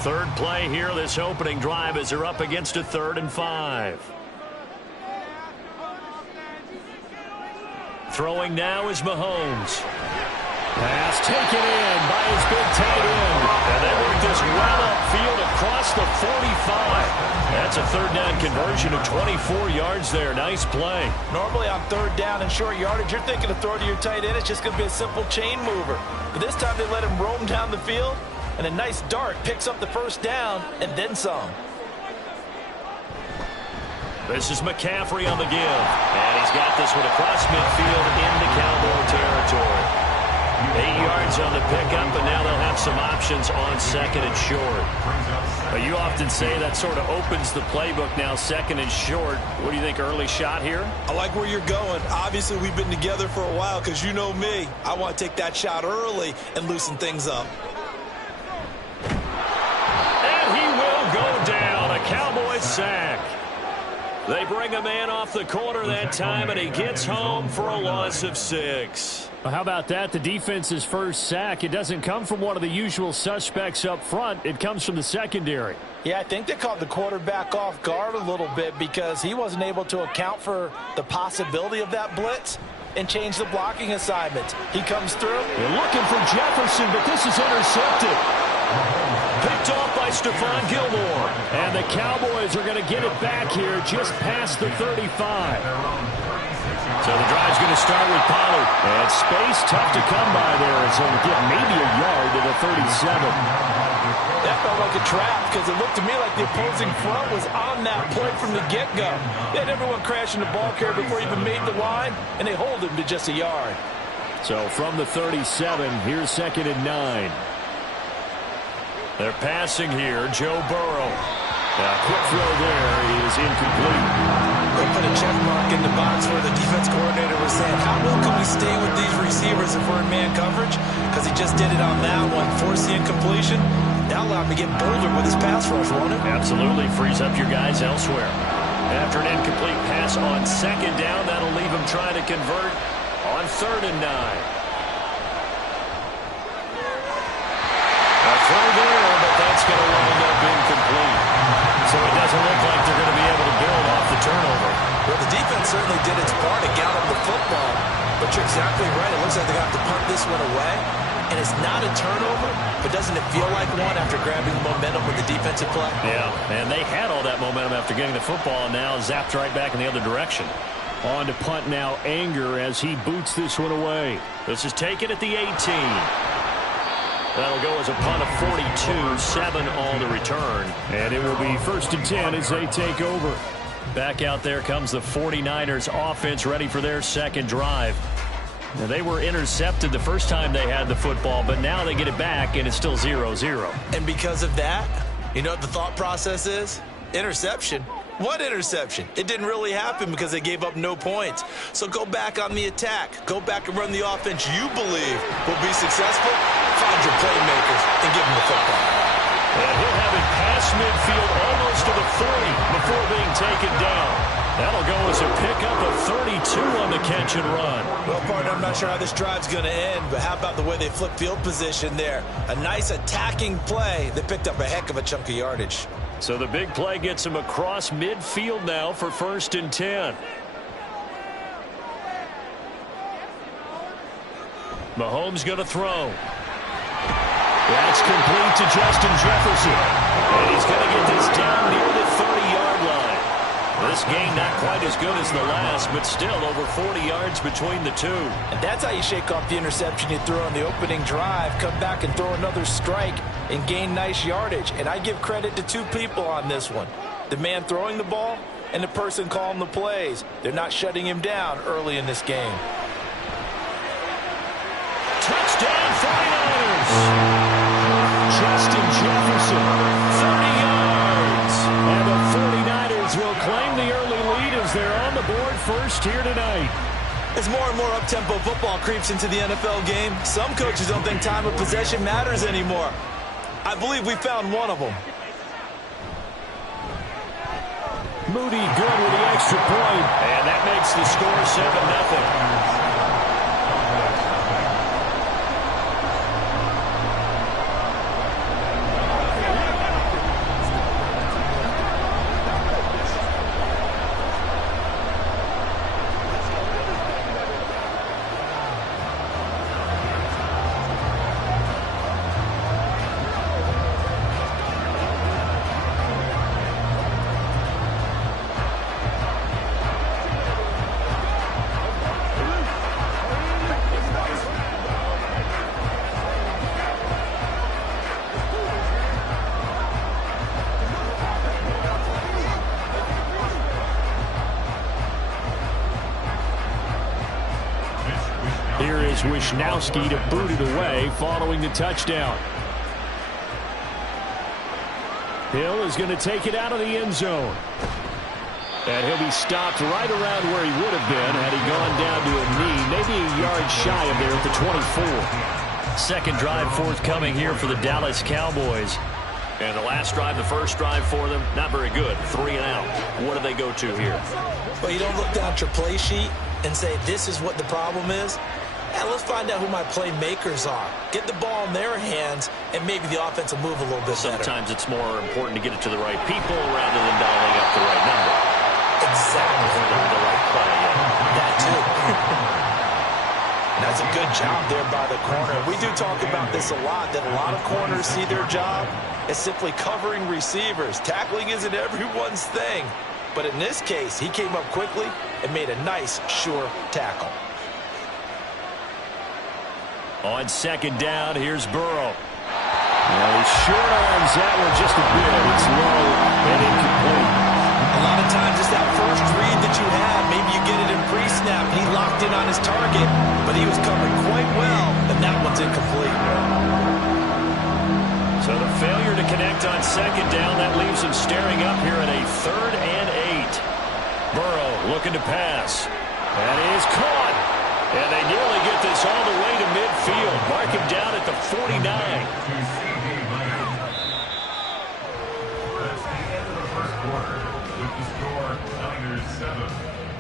Third play here, this opening drive as they're up against a 3rd and 5. Throwing now is Mahomes. Pass taken in by his big tight end. And they work this well upfield across the 45. That's a 3rd down conversion of 24 yards there. Nice play. Normally on 3rd down and short yardage, you're thinking to throw to your tight end. It's just going to be a simple chain mover. But this time they let him roam down the field, and a nice dart picks up the 1st down and then some. This is McCaffrey on the give. And he's got this one across midfield into Cowboy territory. 8 yards on the pickup, and now they'll have some options on 2nd and short. But you often say that sort of opens the playbook now, 2nd and short. What do you think, early shot here? I like where you're going. Obviously, we've been together for a while because you know me. I want to take that shot early and loosen things up. And he will go down. A Cowboy sack. They bring a man off the corner that time, and he gets home for a loss of 6. Well, how about that? The defense's first sack. It doesn't come from one of the usual suspects up front. It comes from the secondary. Yeah, I think they caught the quarterback off guard a little bit because he wasn't able to account for the possibility of that blitz and change the blocking assignments. He comes through. They're looking for Jefferson, but this is intercepted. Picked off by Stephon Gilmore. And the Cowboys are going to get it back here just past the 35. So the drive's going to start with Pollard. And space tough to come by there as he'll get maybe a yard to the 37. That felt like a trap because it looked to me like the opposing front was on that play from the get-go. They had everyone crashing the ball carrier before he even made the line, and they hold him to just a yard. So from the 37, here's 2nd and 9. They're passing here. Joe Burrow. Quick throw there is incomplete. They put a check mark in the box where the defense coordinator was saying, how well can we stay with these receivers if we're in man coverage? Because he just did it on that one. Force the incompletion. That allowed him to get bolder with his pass rush, won't it? Absolutely. Frees up your guys elsewhere. After an incomplete pass on second down, that'll leave him trying to convert on 3rd and 9. A throw there, but that's going to wind up incomplete. So it doesn't look like they're going to be able to build off the turnover. Well, the defense certainly did its part to got him the football. But you're exactly right. It looks like they're going to have to punt this one away. And it's not a turnover, but doesn't it feel like one after grabbing the momentum with the defensive play? Yeah, and they had all that momentum after getting the football, and now zapped right back in the other direction. On to punt now, Anger, as he boots this one away. This is taken at the 18. That'll go as a punt of 42, 7 on the return. And it will be 1st and 10 as they take over. Back out there comes the 49ers offense, ready for their second drive. Now, they were intercepted the first time they had the football, but now they get it back, and it's still 0-0. And because of that, you know what the thought process is? Interception. What interception? It didn't really happen because they gave up no points. So go back on the attack. Go back and run the offense you believe will be successful. Find your playmakers and give them the football. And he'll have it past midfield almost to the 40 before being taken down. That'll go as a pickup of 32 on the catch and run. Well, partner, I'm not sure how this drive's going to end, but how about the way they flip field position there? A nice attacking play that picked up a heck of a chunk of yardage. So the big play gets him across midfield now for 1st and 10. Mahomes going to throw. That's complete to Justin Jefferson. And he's going to get this down near the 30-yard line. This game not quite as good as the last, but still over 40 yards between the two. And that's how you shake off the interception you threw on the opening drive, come back and throw another strike and gain nice yardage. And I give credit to two people on this one. The man throwing the ball and the person calling the plays. They're not shutting him down early in this game. Touchdown 49ers! Justin Jefferson, 30 yards. And the 49ers will claim the early lead as they're on the board first here tonight. As more and more up-tempo football creeps into the NFL game, some coaches don't think time of possession matters anymore. I believe we found one of them. Moody good with the extra point. And that makes the score 7-0. Here is Wisnowski to boot it away following the touchdown. Hill is going to take it out of the end zone. And he'll be stopped right around where he would have been had he gone down to a knee, maybe a yard shy of there at the 24. Second drive forthcoming here for the Dallas Cowboys. And the last drive, the first drive for them, not very good. 3 and out. What do they go to here? Well, you don't look down at your play sheet and say, this is what the problem is. Yeah, let's find out who my playmakers are. Get the ball in their hands, and maybe the offense will move a little bit better. Sometimes it's more important to get it to the right people rather than dialing up the right number. Exactly. The right play, yeah. That too. And that's a good job there by the corner. We do talk about this a lot, that a lot of corners see their job as simply covering receivers. Tackling isn't everyone's thing. But in this case, he came up quickly and made a nice, sure tackle. On second down, here's Burrow. Well, he short arms that one just a bit. It's low and incomplete. A lot of times it's that first read that you have. Maybe you get it in pre-snap. He locked in on his target, but he was covered quite well, and that one's incomplete. So the failure to connect on second down, that leaves him staring up here at a 3rd and 8. Burrow looking to pass. That is caught. And they nearly get this all the way to midfield. Mark him down at the 49. 7.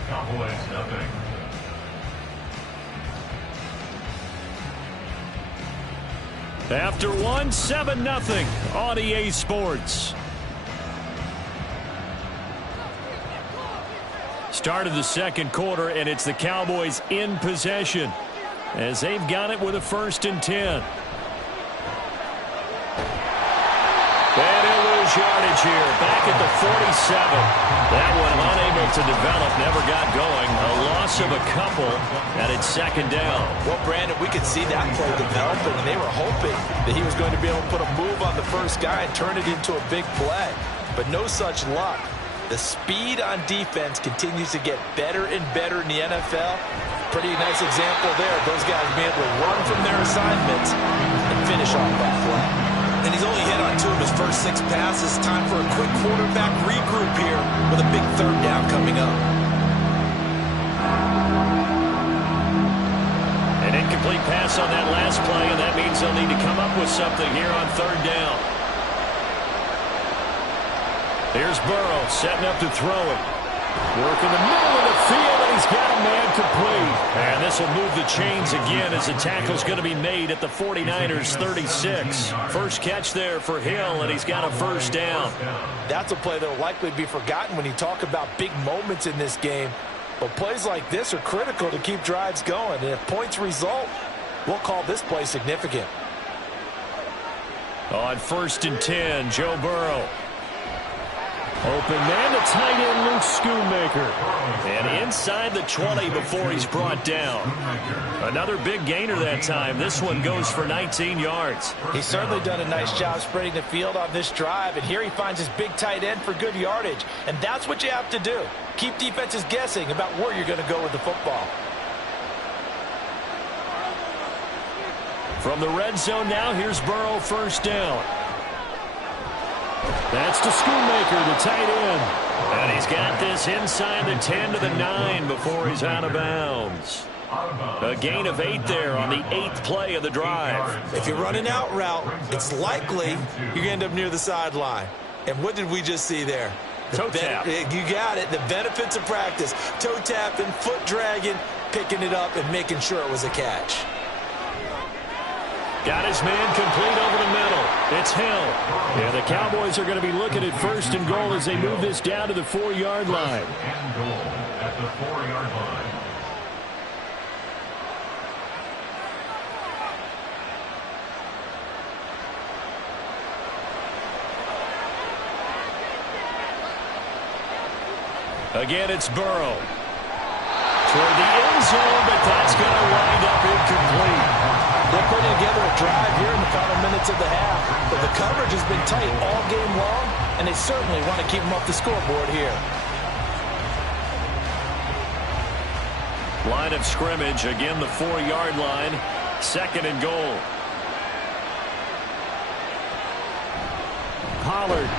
Cowboys nothing. After 1, 7-0 on EA Sports. Start of the second quarter, and it's the Cowboys in possession as they've got it with a 1st and 10. And he'll lose yardage here, back at the 47. That one unable to develop, never got going. A loss of a couple, and it's 2nd down. Well, Brandon, we could see that play developing, and they were hoping that he was going to be able to put a move on the first guy and turn it into a big play. But no such luck. The speed on defense continues to get better and better in the NFL. Pretty nice example there. Those guys being able to run from their assignments and finish off that play. And he's only hit on 2 of his first 6 passes. Time for a quick quarterback regroup here with a big 3rd down coming up. An incomplete pass on that last play, and that means they'll need to come up with something here on 3rd down. Here's Burrow setting up to throw it. Work in the middle of the field, and he's got a man complete. And this will move the chains again as the tackle's going to be made at the 49ers 36. First catch there for Hill, and he's got a 1st down. That's a play that will likely be forgotten when you talk about big moments in this game. But plays like this are critical to keep drives going. And if points result, we'll call this play significant. On 1st and 10, Joe Burrow. Open man to tight end Luke Schoonmaker. And inside the 20 before he's brought down. Another big gainer that time. This one goes for 19 yards. He's certainly done a nice job spreading the field on this drive. And here he finds his big tight end for good yardage. And that's what you have to do. Keep defenses guessing about where you're going to go with the football. From the red zone now, here's Burrow 1st down. That's to Schoonmaker, the tight end. And he's got this inside the 10 to the 9 before he's out of bounds. A gain of 8 there on the 8th play of the drive. If you're running out route, it's likely you're going to end up near the sideline. And what did we just see there? Toe tap. You got it. The benefits of practice. Toe tapping, foot dragging, picking it up, and making sure it was a catch. Got his man complete over the middle. It's Hill. And the Cowboys are going to be looking at 1st and goal as they move this down to the 4-yard line. And goal at the 4-yard line. Again, it's Burrow. Toward the end zone, but that's going to wind up incomplete. They're putting together a drive here in the final minutes of the half. But the coverage has been tight all game long, and they certainly want to keep them off the scoreboard here. Line of scrimmage, again the 4-yard line. 2nd and goal. Pollard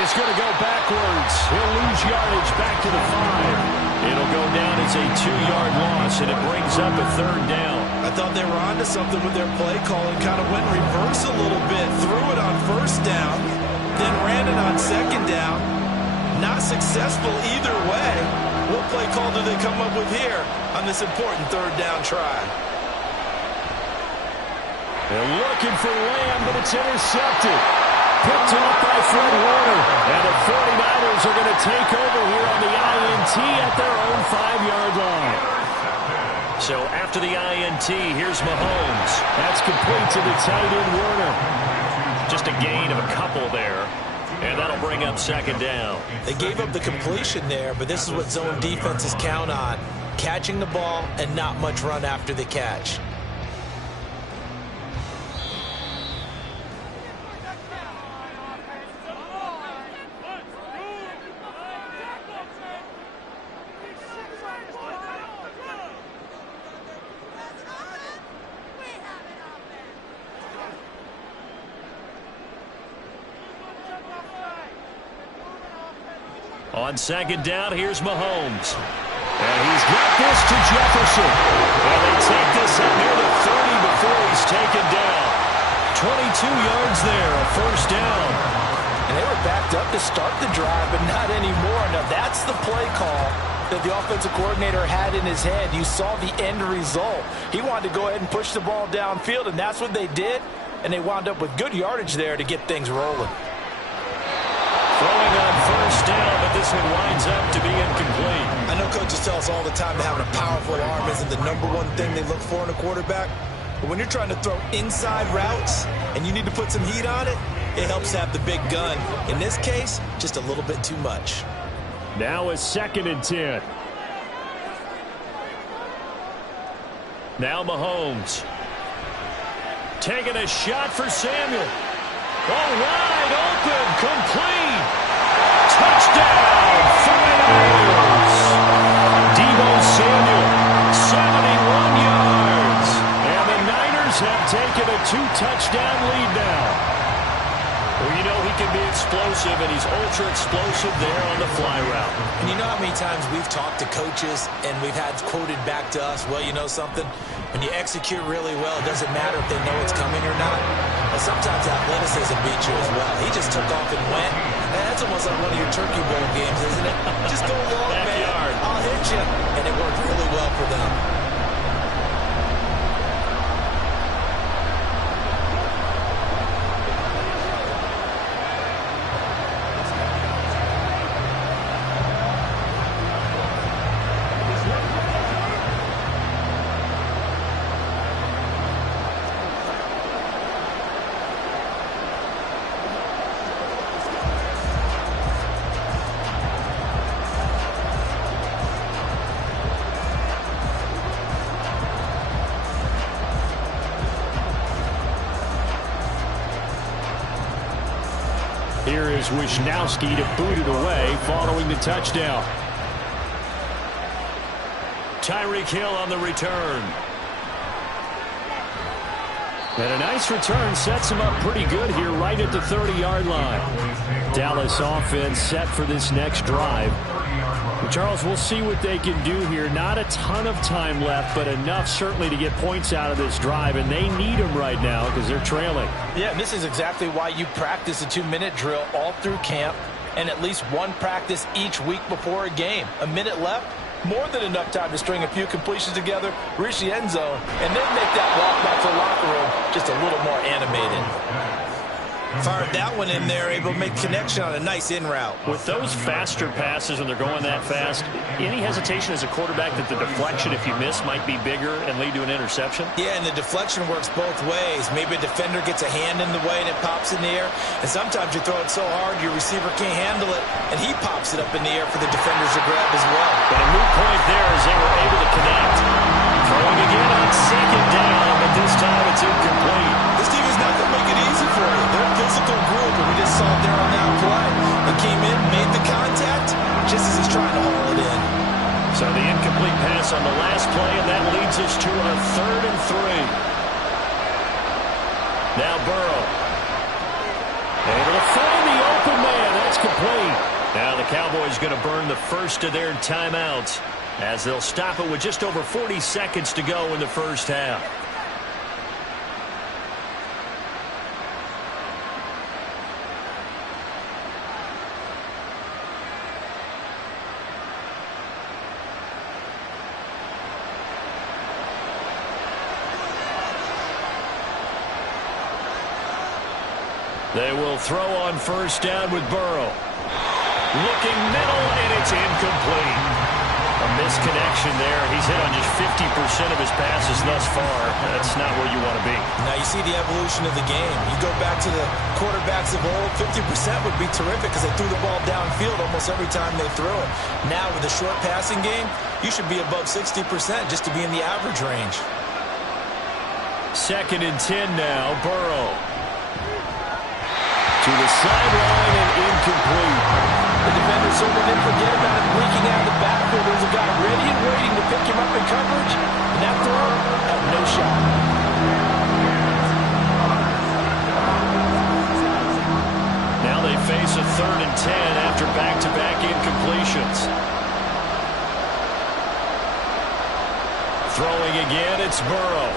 is going to go backwards. He'll lose yardage back to the 5. It'll go down as a 2-yard loss, and it brings up a 3rd down. I thought they were onto something with their play call and kind of went reverse a little bit. Threw it on 1st down, then ran it on 2nd down. Not successful either way. What play call do they come up with here on this important 3rd down try? They're looking for Lamb, but it's intercepted. Picked up by Fred Warner. And the 49ers are going to take over here on the INT at their own 5-yard line. So after the INT, here's Mahomes. That's complete to the tight end Warner. Just a gain of a couple there. And that'll bring up 2nd down. They gave up the completion there, but this is what zone defenses count on. Catching the ball and not much run after the catch. On 2nd down, here's Mahomes. And he's got this to Jefferson. And they take this up near the 30 before he's taken down. 22 yards there, a 1st down. And they were backed up to start the drive, but not anymore. Now, that's the play call that the offensive coordinator had in his head. You saw the end result. He wanted to go ahead and push the ball downfield, and that's what they did. And they wound up with good yardage there to get things rolling. Throwing on first down, but this one winds up to be incomplete. I know coaches tell us all the time that having a powerful arm isn't the number one thing they look for in a quarterback. But when you're trying to throw inside routes and you need to put some heat on it, it helps have the big gun. In this case, just a little bit too much. Now a 2nd and 10. Now Mahomes. Taking a shot for Samuel. Oh, wide open, complete. Touchdown, 49ers. Deebo Samuel, 71 yards. And the Niners have taken a 2-touchdown lead now. Well, you know he can be explosive, and he's ultra-explosive there on the fly route. And you know how many times we've talked to coaches and we've had quoted back to us, well, you know something? When you execute really well, it doesn't matter if they know it's coming or not. But sometimes athleticism beats you as well. He just took off and went. And that's almost like one of your Turkey Bowl games, isn't it? Just go long, man. I'll hit you. And it worked really well for them. Here is Wisnowski to boot it away following the touchdown. Tyreek Hill on the return. And a nice return sets him up pretty good here right at the 30-yard line. Dallas offense set for this next drive. Charles, we'll see what they can do here. Not a ton of time left, but enough certainly to get points out of this drive, and they need them right now because they're trailing. Yeah, and this is exactly why you practice a 2-minute drill all through camp and at least one practice each week before a game. A minute left, more than enough time to string a few completions together, reach the end zone, and then make that walk back to the locker room just a little more animated. Fired that one in there, able to make connection on a nice in route. With those faster passes when they're going that fast, any hesitation as a quarterback that the deflection, if you miss, might be bigger and lead to an interception? Yeah, and the deflection works both ways. Maybe a defender gets a hand in the way and it pops in the air. And sometimes you throw it so hard your receiver can't handle it, and he pops it up in the air for the defenders to grab as well. But a moot point there as they were able to connect. Throwing again on 2nd down, but this time it's incomplete. This team is not going to make it easy for you. They're a physical group, and we just saw it there on that play. They came in, made the contact, just as he's trying to haul it in. So the incomplete pass on the last play, and that leads us to a 3rd and 3. Now Burrow. Able to find the open man. That's complete. Now the Cowboys going to burn the first of their timeouts as they'll stop it with just over 40 seconds to go in the first half. They will throw on first down with Burrow. Looking middle, and it's incomplete. A misconnection there. He's hit on just 50% of his passes thus far. That's not where you want to be. Now you see the evolution of the game. You go back to the quarterbacks of old, 50% would be terrific because they threw the ball downfield almost every time they threw it. Now with a short passing game, you should be above 60% just to be in the average range. 2nd and 10 now, Burrow. To the sideline and incomplete. The defender certainly didn't forget about him leaking out of the backfield. There's a guy ready and waiting to pick him up in coverage. And that throw had no shot. Now they face a 3rd and 10 after back-to-back incompletions. Throwing again, it's Burrow.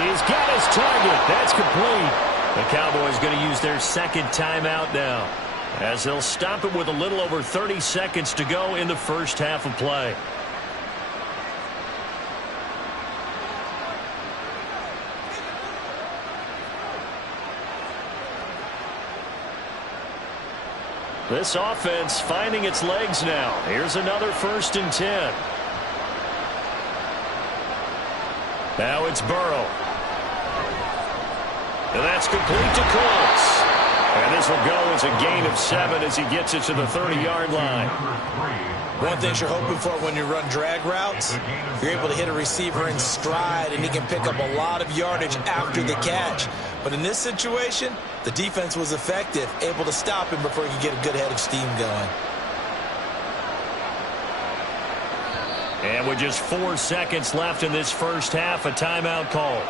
He's got his target. That's complete. The Cowboys going to use their second timeout now, as they'll stop it with a little over 30 seconds to go in the first half of play. This offense finding its legs now. Here's another 1st and 10. Now it's Burrow. And that's complete to Colts. And this will go as a gain of 7 as he gets it to the 30-yard line. One thing you're hoping for when you run drag routes, you're able to hit a receiver in stride, and he can pick up a lot of yardage after the catch. But in this situation, the defense was effective, able to stop him before he could get a good head of steam going. And with just 4 seconds left in this first half, a timeout call.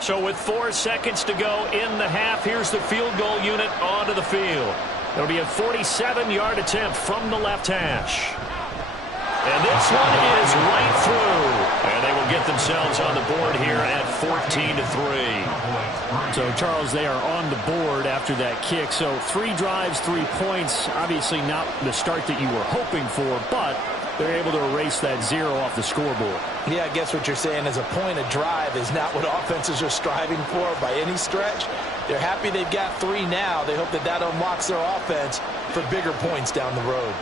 So with 4 seconds to go in the half, here's the field goal unit onto the field. It'll be a 47-yard attempt from the left hash. And this one is right through. And they will get themselves on the board here at 14-3. So, Charles, they are on the board after that kick. So 3 drives, 3 points. Obviously not the start that you were hoping for, but they're able to erase that 0 off the scoreboard. Yeah, I guess what you're saying is a point of drive is not what offenses are striving for by any stretch. They're happy they've got 3 now. They hope that that unlocks their offense for bigger points down the road.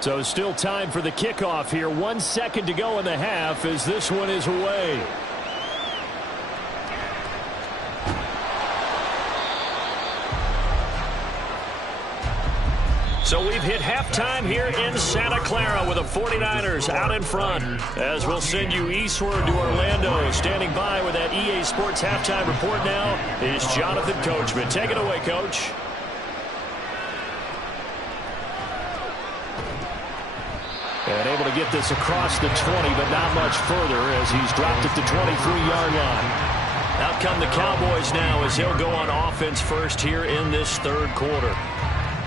So still time for the kickoff here. 1 second to go in the half as this one is away. So we've hit halftime here in Santa Clara with the 49ers out in front. As we'll send you eastward to Orlando. Standing by with that EA Sports halftime report now is Jonathan Coachman. Take it away, Coach. And able to get this across the 20, but not much further as he's dropped at the 23-yard line. Out come the Cowboys now as he'll go on offense first here in this third quarter.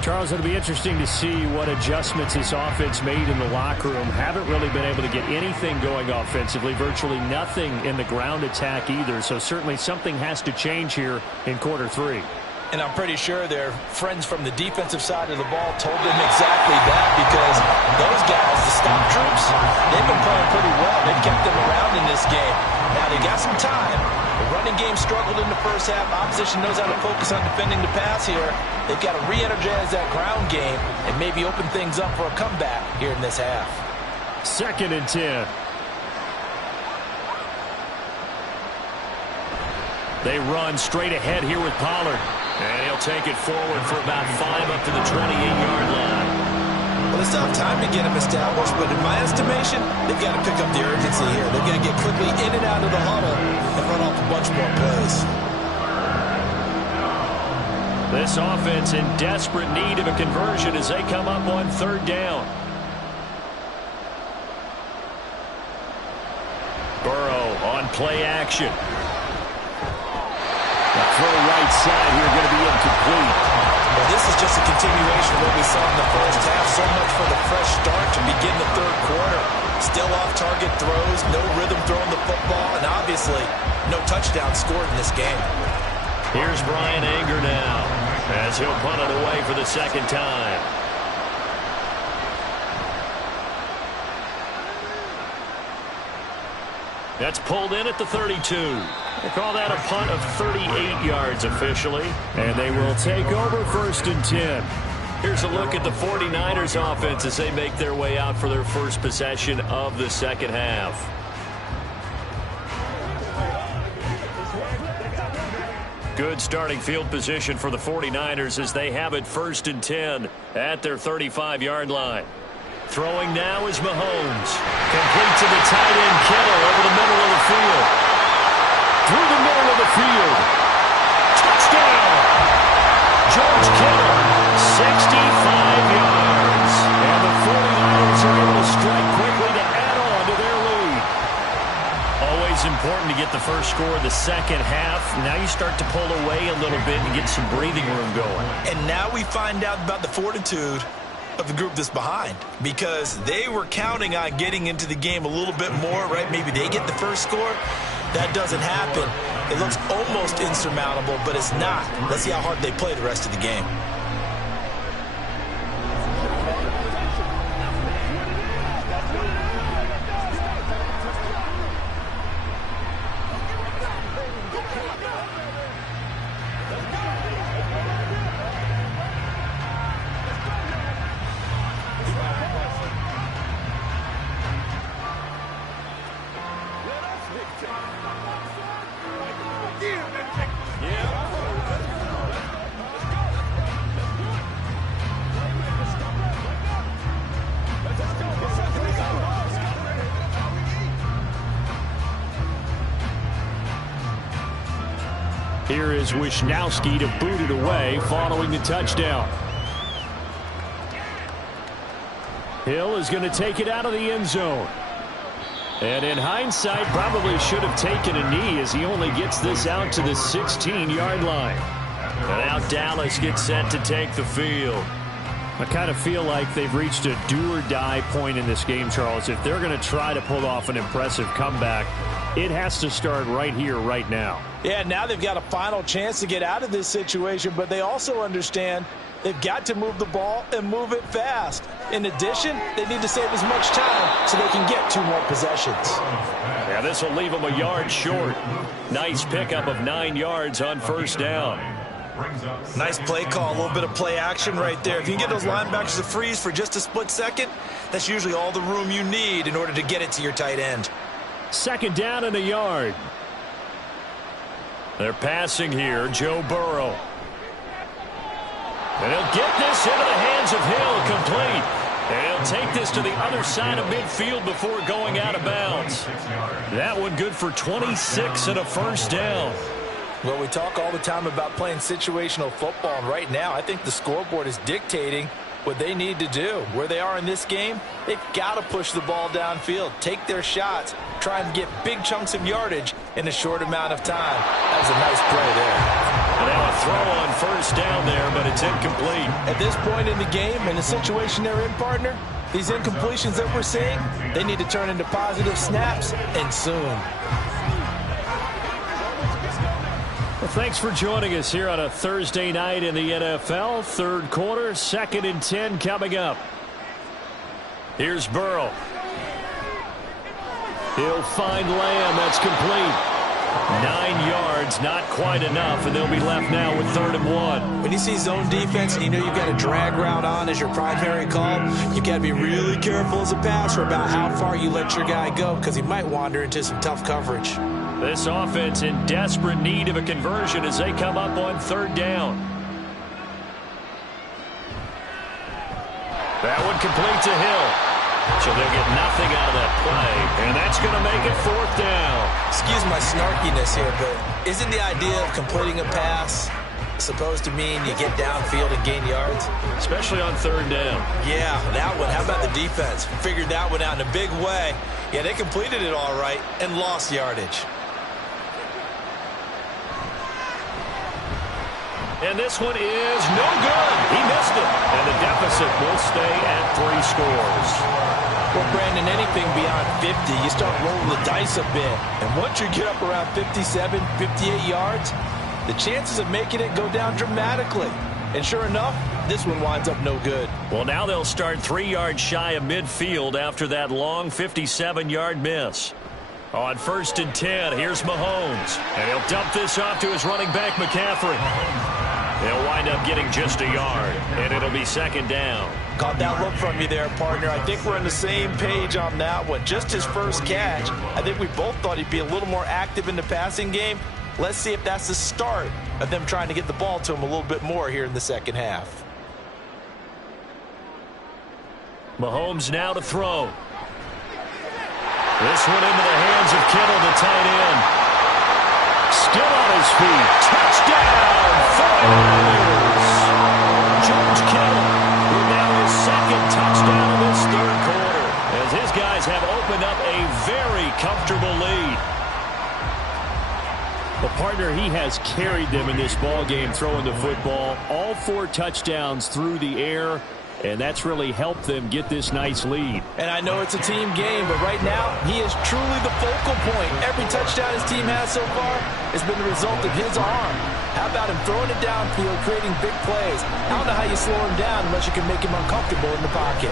Charles, it'll be interesting to see what adjustments this offense made in the locker room. Haven't really been able to get anything going offensively, virtually nothing in the ground attack either. So certainly something has to change here in quarter 3. And I'm pretty sure their friends from the defensive side of the ball told them exactly that, because those guys, the stop troops, they've been playing pretty well. They've kept them around in this game. Now they got some time. The running game struggled in the first half. Opposition knows how to focus on defending the pass here. They've got to re-energize that ground game and maybe open things up for a comeback here in this half. 2nd and 10. They run straight ahead here with Pollard. And he'll take it forward for about 5 up to the 28-yard line. Well, they still have time to get him established, but in my estimation, they've got to pick up the urgency here. They've got to get quickly in and out of the huddle and run off a bunch more plays. This offense in desperate need of a conversion as they come up on 3rd down. Burrow on play action. The throw right side here going to be incomplete. Well, this is just a continuation of what we saw in the first half. So much for the fresh start to begin the third quarter. Still off-target throws, no rhythm throwing the football, and obviously no touchdown scored in this game. Here's Brian Anger now as he'll punt it away for the 2nd time. That's pulled in at the 32. They call that a punt of 38 yards officially. And they will take over 1st and 10. Here's a look at the 49ers offense as they make their way out for their first possession of the second half. Good starting field position for the 49ers as they have it 1st and 10 at their 35-yard line. Throwing now is Mahomes. Complete to the tight end, Kittle, over the middle of the field. Through the middle of the field. Touchdown! George Kittle, 65 yards. And the 49ers are able to strike quickly to add on to their lead. Always important to get the first score of the second half. Now you start to pull away a little bit and get some breathing room going. And now we find out about the fortitude of the group that's behind, because they were counting on getting into the game a little bit more, right? Maybe they get the first score. That doesn't happen. It looks almost insurmountable, but it's not. Let's see how hard they play the rest of the game. Here is Wisnowski to boot it away following the touchdown. Hill is going to take it out of the end zone. And in hindsight, probably should have taken a knee as he only gets this out to the 16-yard line. And now Dallas gets set to take the field. I kind of feel like they've reached a do-or-die point in this game, Charles. If they're going to try to pull off an impressive comeback, it has to start right here, right now. Yeah, now they've got a final chance to get out of this situation, but they also understand they've got to move the ball and move it fast. In addition, they need to save as much time so they can get 2 more possessions. Yeah, this will leave them a yard short. Nice pickup of 9 yards on first down. Nice play call, a little bit of play action right there. If you can get those linebackers to freeze for just a split second, that's usually all the room you need in order to get it to your tight end. Second down and a yard. They're passing here, Joe Burrow. And he'll get this into the hands of Hill, complete. And he'll take this to the other side of midfield before going out of bounds. That one good for 26 and a first down. Well, we talk all the time about playing situational football, and right now I think the scoreboard is dictating what they need to do. Where they are in this game, they've got to push the ball downfield, take their shots, try and get big chunks of yardage in a short amount of time. That was a nice play there. And now a throw on first down there, but it's incomplete. At this point in the game, in the situation they're in, partner, these incompletions that we're seeing, they need to turn into positive snaps, and soon. Well, thanks for joining us here on a Thursday night in the NFL. Third quarter, 2nd and 10 coming up. Here's Burrow. He'll find Lamb. That's complete. 9 yards, not quite enough, and they'll be left now with 3rd and 1. When you see zone defense and you know you've got a drag route on as your primary call, you've got to be really careful as a passer about how far you let your guy go, because he might wander into some tough coverage. This offense in desperate need of a conversion as they come up on 3rd down. That one complete to Hill. So they'll get nothing out of that play, and that's going to make it 4th down. Excuse my snarkiness here, but isn't the idea of completing a pass supposed to mean you get downfield and gain yards? Especially on 3rd down. Yeah, that one. How about the defense? Figured that one out in a big way. Yeah, they completed it all right and lost yardage. And this one is no good. He missed it. And the deficit will stay at 3 scores. Well, Brandon, anything beyond 50, you start rolling the dice a bit. And once you get up around 57, 58 yards, the chances of making it go down dramatically. And sure enough, this one winds up no good. Well, now they'll start 3 yards shy of midfield after that long 57-yard miss. On 1st and 10, here's Mahomes. And he'll dump this off to his running back, McCaffrey. They'll wind up getting just a yard, and it'll be 2nd down. Caught that look from you there, partner. I think we're on the same page on that one. Just his first catch. I think we both thought he'd be a little more active in the passing game. Let's see if that's the start of them trying to get the ball to him a little bit more here in the second half. Mahomes now to throw. This one into the hands of Kittle, the tight end. Still on his feet. Touchdown, 49ers. George Kittle with now his second touchdown of this third quarter, as his guys have opened up a very comfortable lead. The partner, he has carried them in this ball game throwing the football. All 4 touchdowns through the air, and that's really helped them get this nice lead. And I know it's a team game, but right now, he is truly the focal point. Every touchdown his team has so far has been the result of his arm. How about him throwing it downfield, creating big plays? I don't know how you slow him down unless you can make him uncomfortable in the pocket.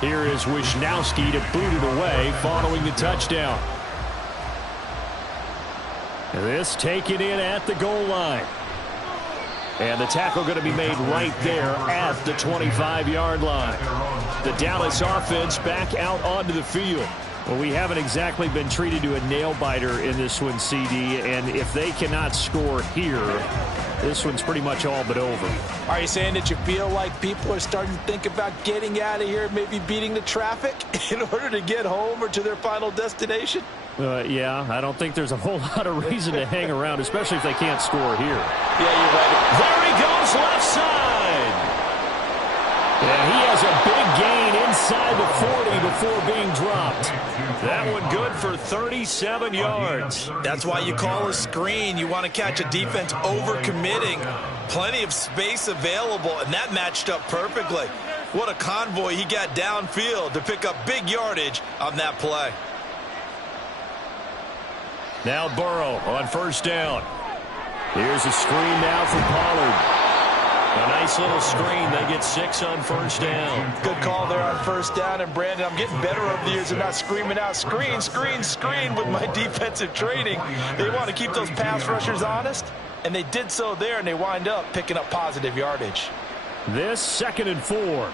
Here is Wisnowski to boot it away following the touchdown. This taken in at the goal line. And the tackle going to be made right there at the 25-yard line. The Dallas offense back out onto the field. Well, we haven't exactly been treated to a nail-biter in this one, CD, and if they cannot score here, this one's pretty much all but over. Are you saying that you feel like people are starting to think about getting out of here, maybe beating the traffic in order to get home or to their final destination? Yeah, I don't think there's a whole lot of reason to hang around, especially if they can't score here. Yeah, you're right. There he goes, left side. And he has a big gain inside the 40 before being dropped. That one good for 37 yards. That's why you call a screen. You want to catch a defense overcommitting. Plenty of space available, and that matched up perfectly. What a convoy he got downfield to pick up big yardage on that play. Now Burrow on first down. Here's a screen now from Pollard. A nice little screen. They get 6 on first down. Good call there on first down. And, Brandon, I'm getting better over the years of not screaming out, screen, screen, screen with my defensive training. They want to keep those pass rushers honest, and they did so there, and they wind up picking up positive yardage. This 2nd and 4.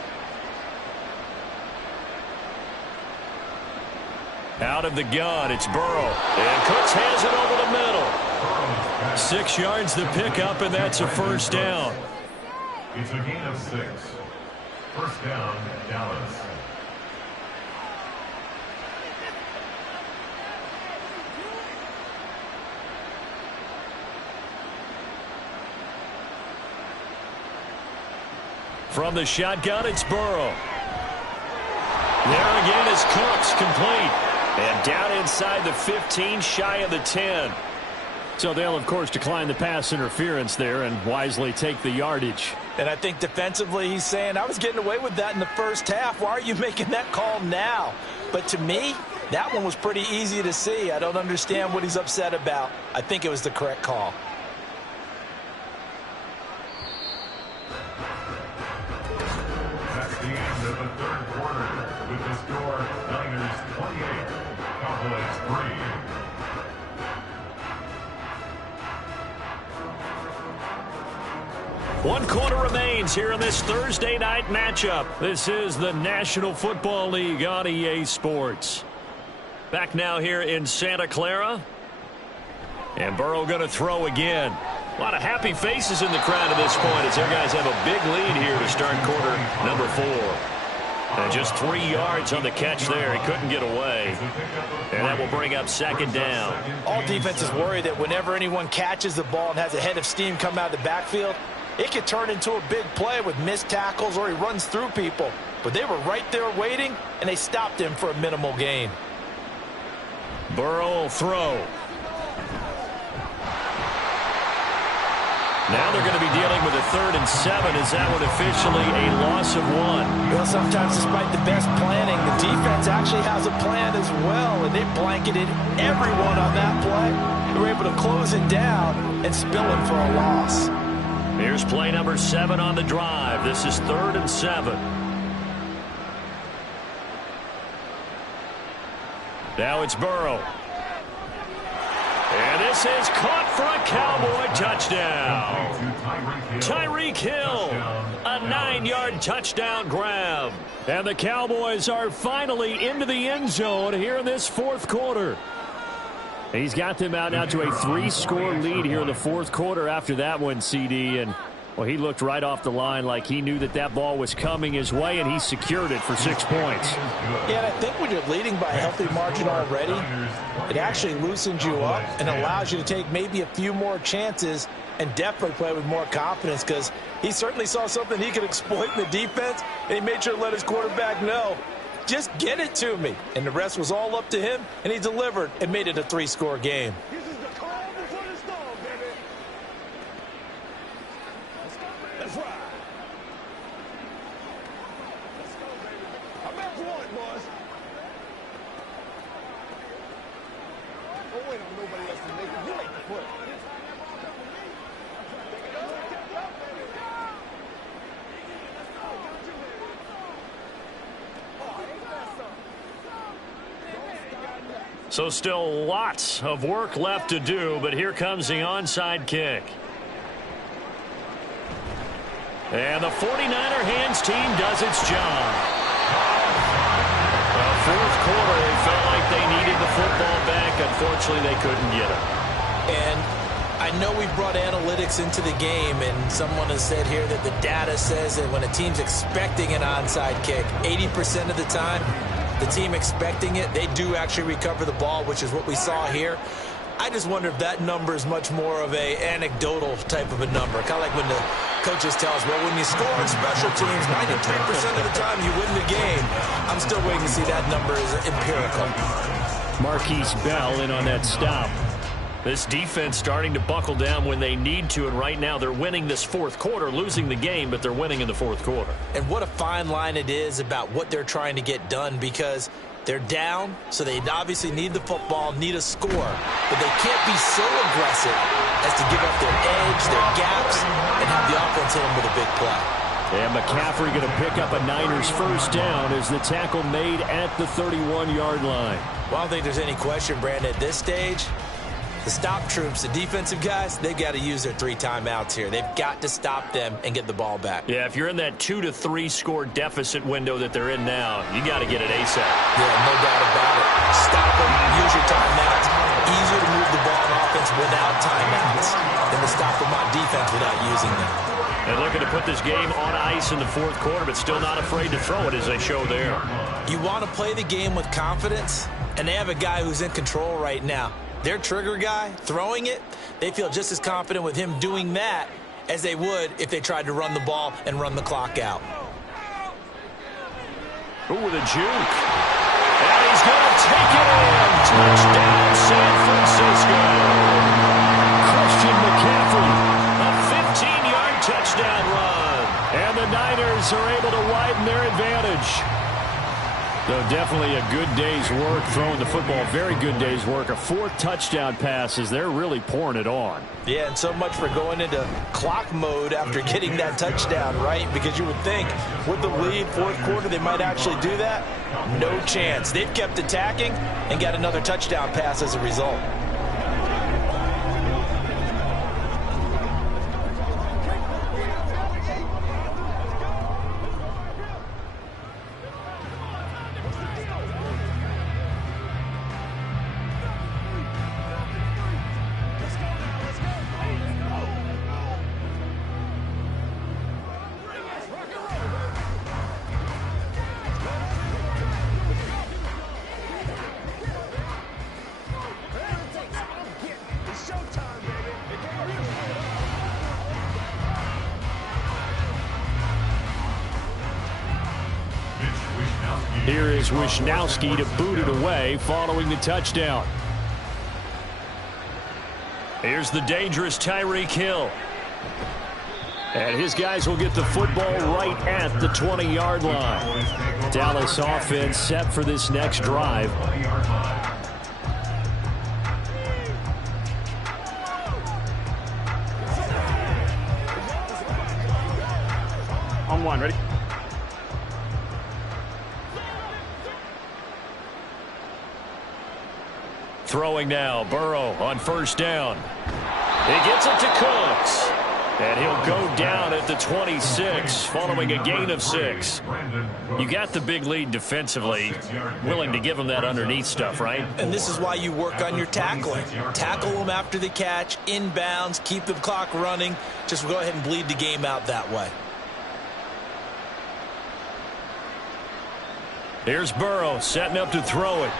Out of the gun, it's Burrow. And Cooks has it over the middle. 6 yards to pick up, and that's a first down. It's a gain of 6. First down, Dallas. From the shotgun, it's Burrow. There again is Cooks, complete. And down inside the 15, shy of the 10. So they'll, of course, decline the pass interference there and wisely take the yardage. And I think defensively he's saying, I was getting away with that in the first half. Why are you making that call now? But to me, that one was pretty easy to see. I don't understand what he's upset about. I think it was the correct call. That's the end of the third quarter. With the score, Niners 28, Cowboys 3. One quarter remains here in this Thursday night matchup. This is the National Football League on EA Sports. Back now here in Santa Clara. And Burrow going to throw again. A lot of happy faces in the crowd at this point as their guys have a big lead here to start quarter number 4. And just 3 yards on the catch there. He couldn't get away. And that will bring up 2nd down. All defenses worry that whenever anyone catches the ball and has a head of steam come out of the backfield, it could turn into a big play with missed tackles or he runs through people. But they were right there waiting, and they stopped him for a minimal gain. Burrow will throw. Now they're going to be dealing with a 3rd and 7. Is that one officially a loss of 1? Well, sometimes despite the best planning, the defense actually has a plan as well, and they blanketed everyone on that play. They were able to close it down and spilling for a loss. Here's play number 7 on the drive. This is 3rd and 7. Now it's Burrow. And this is caught for a Cowboy touchdown. Tyreek Hill, a 9-yard touchdown grab. And the Cowboys are finally into the end zone here in this 4th quarter. He's got them out now to a 3-score lead here in the 4th quarter after that one, CD. And, well, he looked right off the line like he knew that that ball was coming his way, and he secured it for 6 points. Yeah, and I think when you're leading by a healthy margin already, it actually loosens you up and allows you to take maybe a few more chances and definitely play with more confidence, because he certainly saw something he could exploit in the defense, and he made sure to let his quarterback know, just get it to me. And the rest was all up to him, and he delivered and made it a 3-score game. This is the calm before the storm, baby. Let's ride. Let's go, baby. I'm back for it, boys. Oh, wait on nobody else to make it. You make the play. So still lots of work left to do, but here comes the onside kick. And the 49er hands team does its job. The 4th quarter, they felt like they needed the football back. Unfortunately, they couldn't get it. And I know we brought analytics into the game, and someone has said here that the data says that when a team's expecting an onside kick, 80% of the time, the team expecting it, they do actually recover the ball, which is what we saw here. I just wonder if that number is much more of a anecdotal type of a number. Kind of like when the coaches tell us, well, when you score on special teams, 93% of the time you win the game. I'm still waiting to see that number is empirical. Marquise Bell in on that stop. This defense starting to buckle down when they need to, and right now they're winning this 4th quarter, losing the game, but they're winning in the 4th quarter. And what a fine line it is about what they're trying to get done, because they're down, so they obviously need the football, need a score, but they can't be so aggressive as to give up their edge, their gaps, and have the offense hit them with a big play. And McCaffrey going to pick up a Niners first down as the tackle made at the 31-yard line. Well, I don't think there's any question, Brandon, at this stage, the stop troops, the defensive guys, they've got to use their 3 timeouts here. They've got to stop them and get the ball back. Yeah, if you're in that 2 to 3 score deficit window that they're in now, you got to get it ASAP. Yeah, no doubt about it. Stop them, use your timeouts. Easier to move the ball on offense without timeouts than to stop them on defense without using them. And looking to put this game on ice in the 4th quarter, but still not afraid to throw it as they show there. You want to play the game with confidence, and they have a guy who's in control right now. Their trigger guy throwing it, they feel just as confident with him doing that as they would if they tried to run the ball and run the clock out. Ooh, with a juke. And he's going to take it in. Touchdown, San Francisco. Christian McCaffrey, a 15-yard touchdown run. And the Niners are able to widen their advantage. So definitely a good day's work throwing the football. Very good day's work. A 4th touchdown pass as they're really pouring it on. Yeah, and so much for going into clock mode after getting that touchdown, right? Because you would think with the lead, 4th quarter, they might actually do that. No chance. They've kept attacking and got another touchdown pass as a result. Here is Wisnowski to boot it away following the touchdown. Here's the dangerous Tyreek Hill. And his guys will get the football right at the 20-yard line. Dallas offense set for this next drive. one. Ready? Throwing now, Burrow on first down. He gets it to Cooks. And he'll go down at the 26 following a gain of 6. You got the big lead defensively. Willing to give him that underneath stuff, right? And this is why you work on your tackling. Tackle them after the catch, inbounds, keep the clock running. Just go ahead and bleed the game out that way. Here's Burrow setting up to throw it.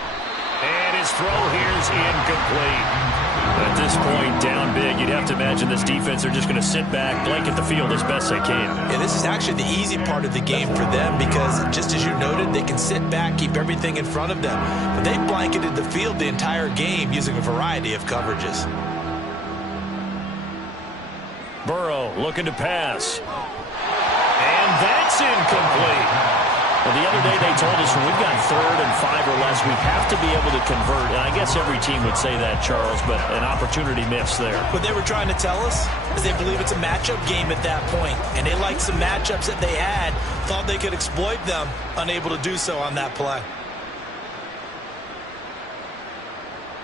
And his throw here's incomplete. At this point, down big, you'd have to imagine this defense are just going to sit back, blanket the field as best they can. Yeah, this is actually the easy part of the game for them because, just as you noted, they can sit back, keep everything in front of them. But they blanketed the field the entire game using a variety of coverages. Burrow looking to pass. And that's incomplete. Well, the other day they told us when we've got 3rd and 5 or less, we have to be able to convert. And I guess every team would say that, Charles, but an opportunity missed there. What they were trying to tell us is they believe it's a matchup game at that point. And they liked some matchups that they had, thought they could exploit them, unable to do so on that play.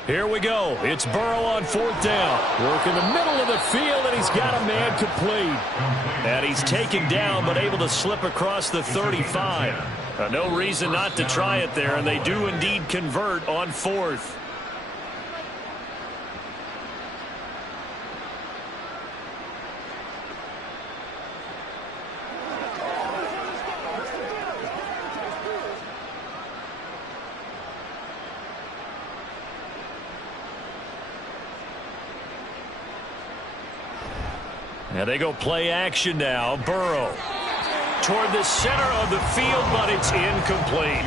Here we go. It's Burrow on 4th down. Work in the middle of the field, and he's got a man complete. And he's taken down, but able to slip across the 35. No reason not to try it there, and they do indeed convert on 4th. And they go play action now. Burrow toward the center of the field, but it's incomplete.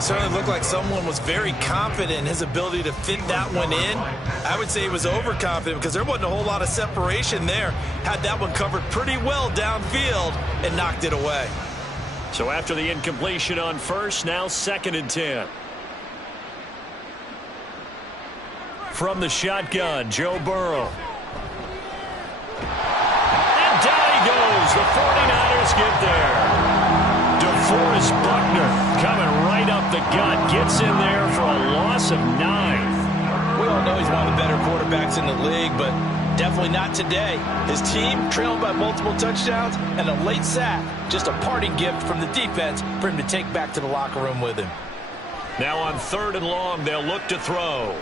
Certainly looked like someone was very confident in his ability to fit that one in. I would say he was overconfident because there wasn't a whole lot of separation there. Had that one covered pretty well downfield and knocked it away. So after the incompletion on 1st, now 2nd and 10. From the shotgun, Joe Burrow. Goes. The 49ers get there. DeForest Buckner coming right up the gut. Gets in there for a loss of 9. We all know he's one of the better quarterbacks in the league, but definitely not today. His team trailed by multiple touchdowns and a late sack. Just a parting gift from the defense for him to take back to the locker room with him. Now on 3rd and long, they'll look to throw.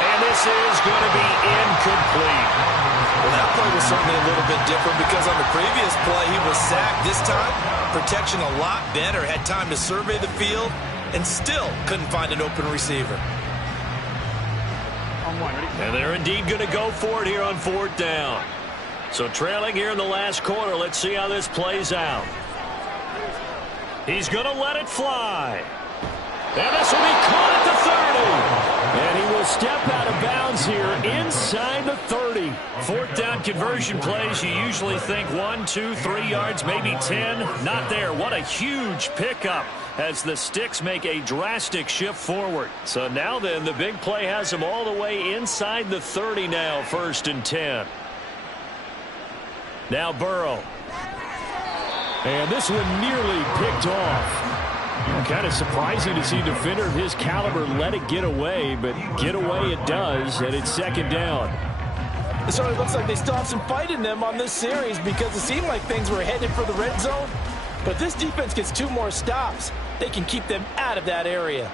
And this is going to be incomplete. Well, that play was certainly a little bit different because on the previous play, he was sacked. This time, protection a lot better. Had time to survey the field and still couldn't find an open receiver. And they're indeed going to go for it here on 4th down. So trailing here in the last quarter, let's see how this plays out. He's going to let it fly. And this will be caught at the 30. And he will step out of bounds here inside the 30. 4th down conversion plays, you usually think 1, 2, 3 yards, maybe 10. Not there. What a huge pickup as the Sticks make a drastic shift forward. So now then, the big play has them all the way inside the 30 now, 1st and 10. Now Burrow. And this one nearly picked off. Kind of surprising to see a defender of his caliber let it get away, but get away it does, and it's 2nd down. It certainly looks like they still have some fight in them on this series because it seemed like things were headed for the red zone. But if this defense gets 2 more stops, they can keep them out of that area.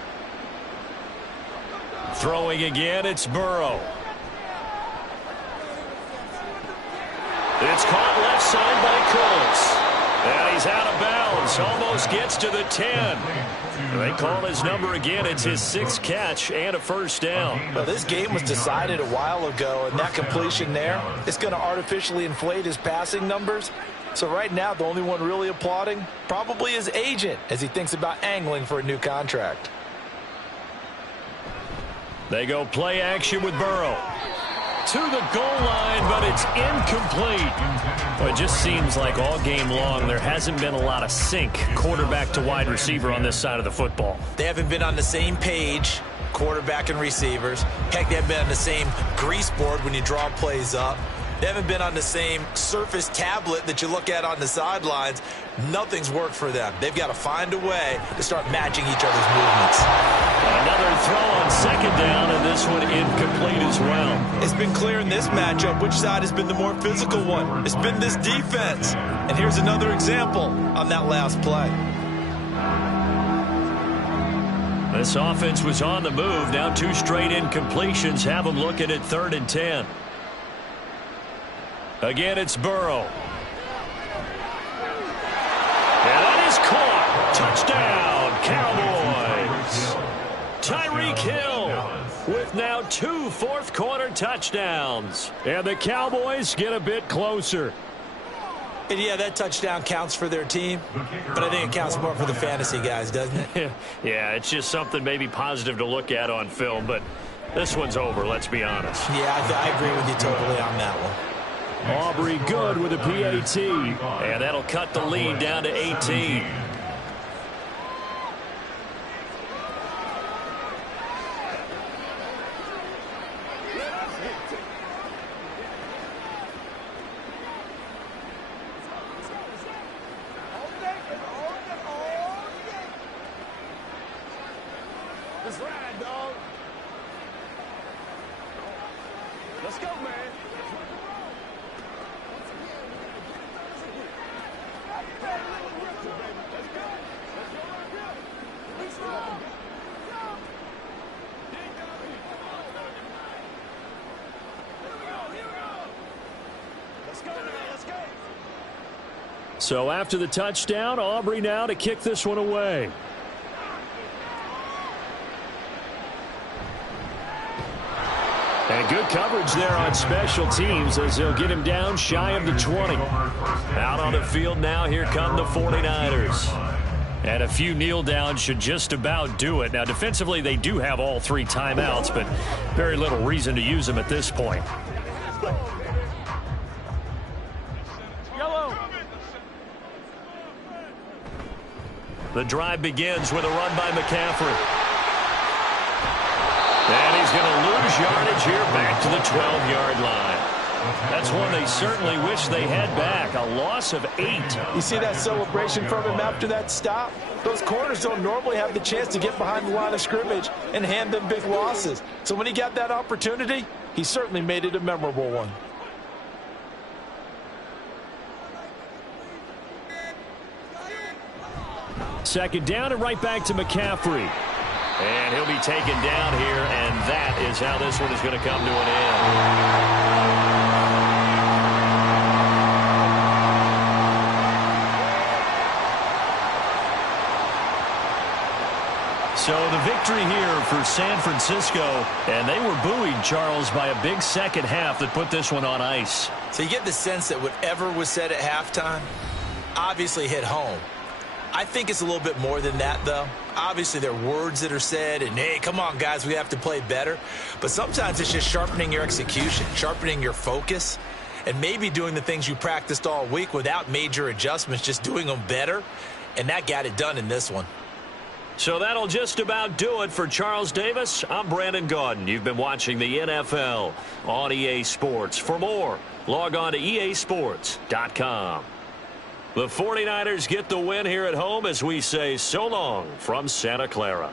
Throwing again, it's Burrow. It's caught left side by Cooks. And he's out of bounds. Almost gets to the 10. They call his number again. It's his 6th catch and a 1st down. Well, this game was decided a while ago, and that completion there is going to artificially inflate his passing numbers. So right now, the only one really applauding probably his agent as he thinks about angling for a new contract. They go play action with Burrow. To the goal line, but it's incomplete. Well, it just seems like all game long there hasn't been a lot of sync quarterback to wide receiver on this side of the football. They haven't been on the same page, quarterback and receivers. Heck, they haven't been on the same grease board when you draw plays up. They haven't been on the same Surface tablet that you look at on the sidelines. Nothing's worked for them. They've got to find a way to start matching each other's movements. Another throw on second down, and this one incomplete as well. It's been clear in this matchup which side has been the more physical one. It's been this defense. And here's another example on that last play. This offense was on the move. Now 2 straight incompletions have them looking at 3rd and 10. Again, it's Burrow. And that is caught. Touchdown, Cowboys. Tyreek Hill with now 2 fourth-quarter touchdowns. And the Cowboys get a bit closer. And yeah, that touchdown counts for their team, but I think it counts more for the fantasy guys, doesn't it? Yeah, it's just something maybe positive to look at on film, but this one's over, let's be honest. Yeah, I agree with you totally on that one. Aubrey good with a PAT, and that'll cut the lead down to 18. Let's ride, dog. Let's go, man. So after the touchdown, Aubrey now to kick this one away. And good coverage there on special teams as they'll get him down shy of the 20. Out on the field now, here come the 49ers. And a few kneel downs should just about do it. Now, defensively, they do have all 3 timeouts, but very little reason to use them at this point. The drive begins with a run by McCaffrey. And he's going to lose yardage here back to the 12-yard line. That's one they certainly wish they had back. A loss of 8. You see that celebration from him after that stop? Those corners don't normally have the chance to get behind the line of scrimmage and hand them big losses. So when he got that opportunity, he certainly made it a memorable one. Second down and right back to McCaffrey. And he'll be taken down here, and that is how this one is going to come to an end. So the victory here for San Francisco, and they were buoyed, Charles, by a big second half that put this one on ice. So you get the sense that whatever was said at halftime obviously hit home. I think it's a little bit more than that, though. Obviously, there are words that are said, and, hey, come on, guys, we have to play better. But sometimes it's just sharpening your execution, sharpening your focus, and maybe doing the things you practiced all week without major adjustments, just doing them better. And that got it done in this one. So that'll just about do it for Charles Davis. I'm Brandon Gaudin. You've been watching the NFL on EA Sports. For more, log on to easports.com. The 49ers get the win here at home as we say so long from Santa Clara.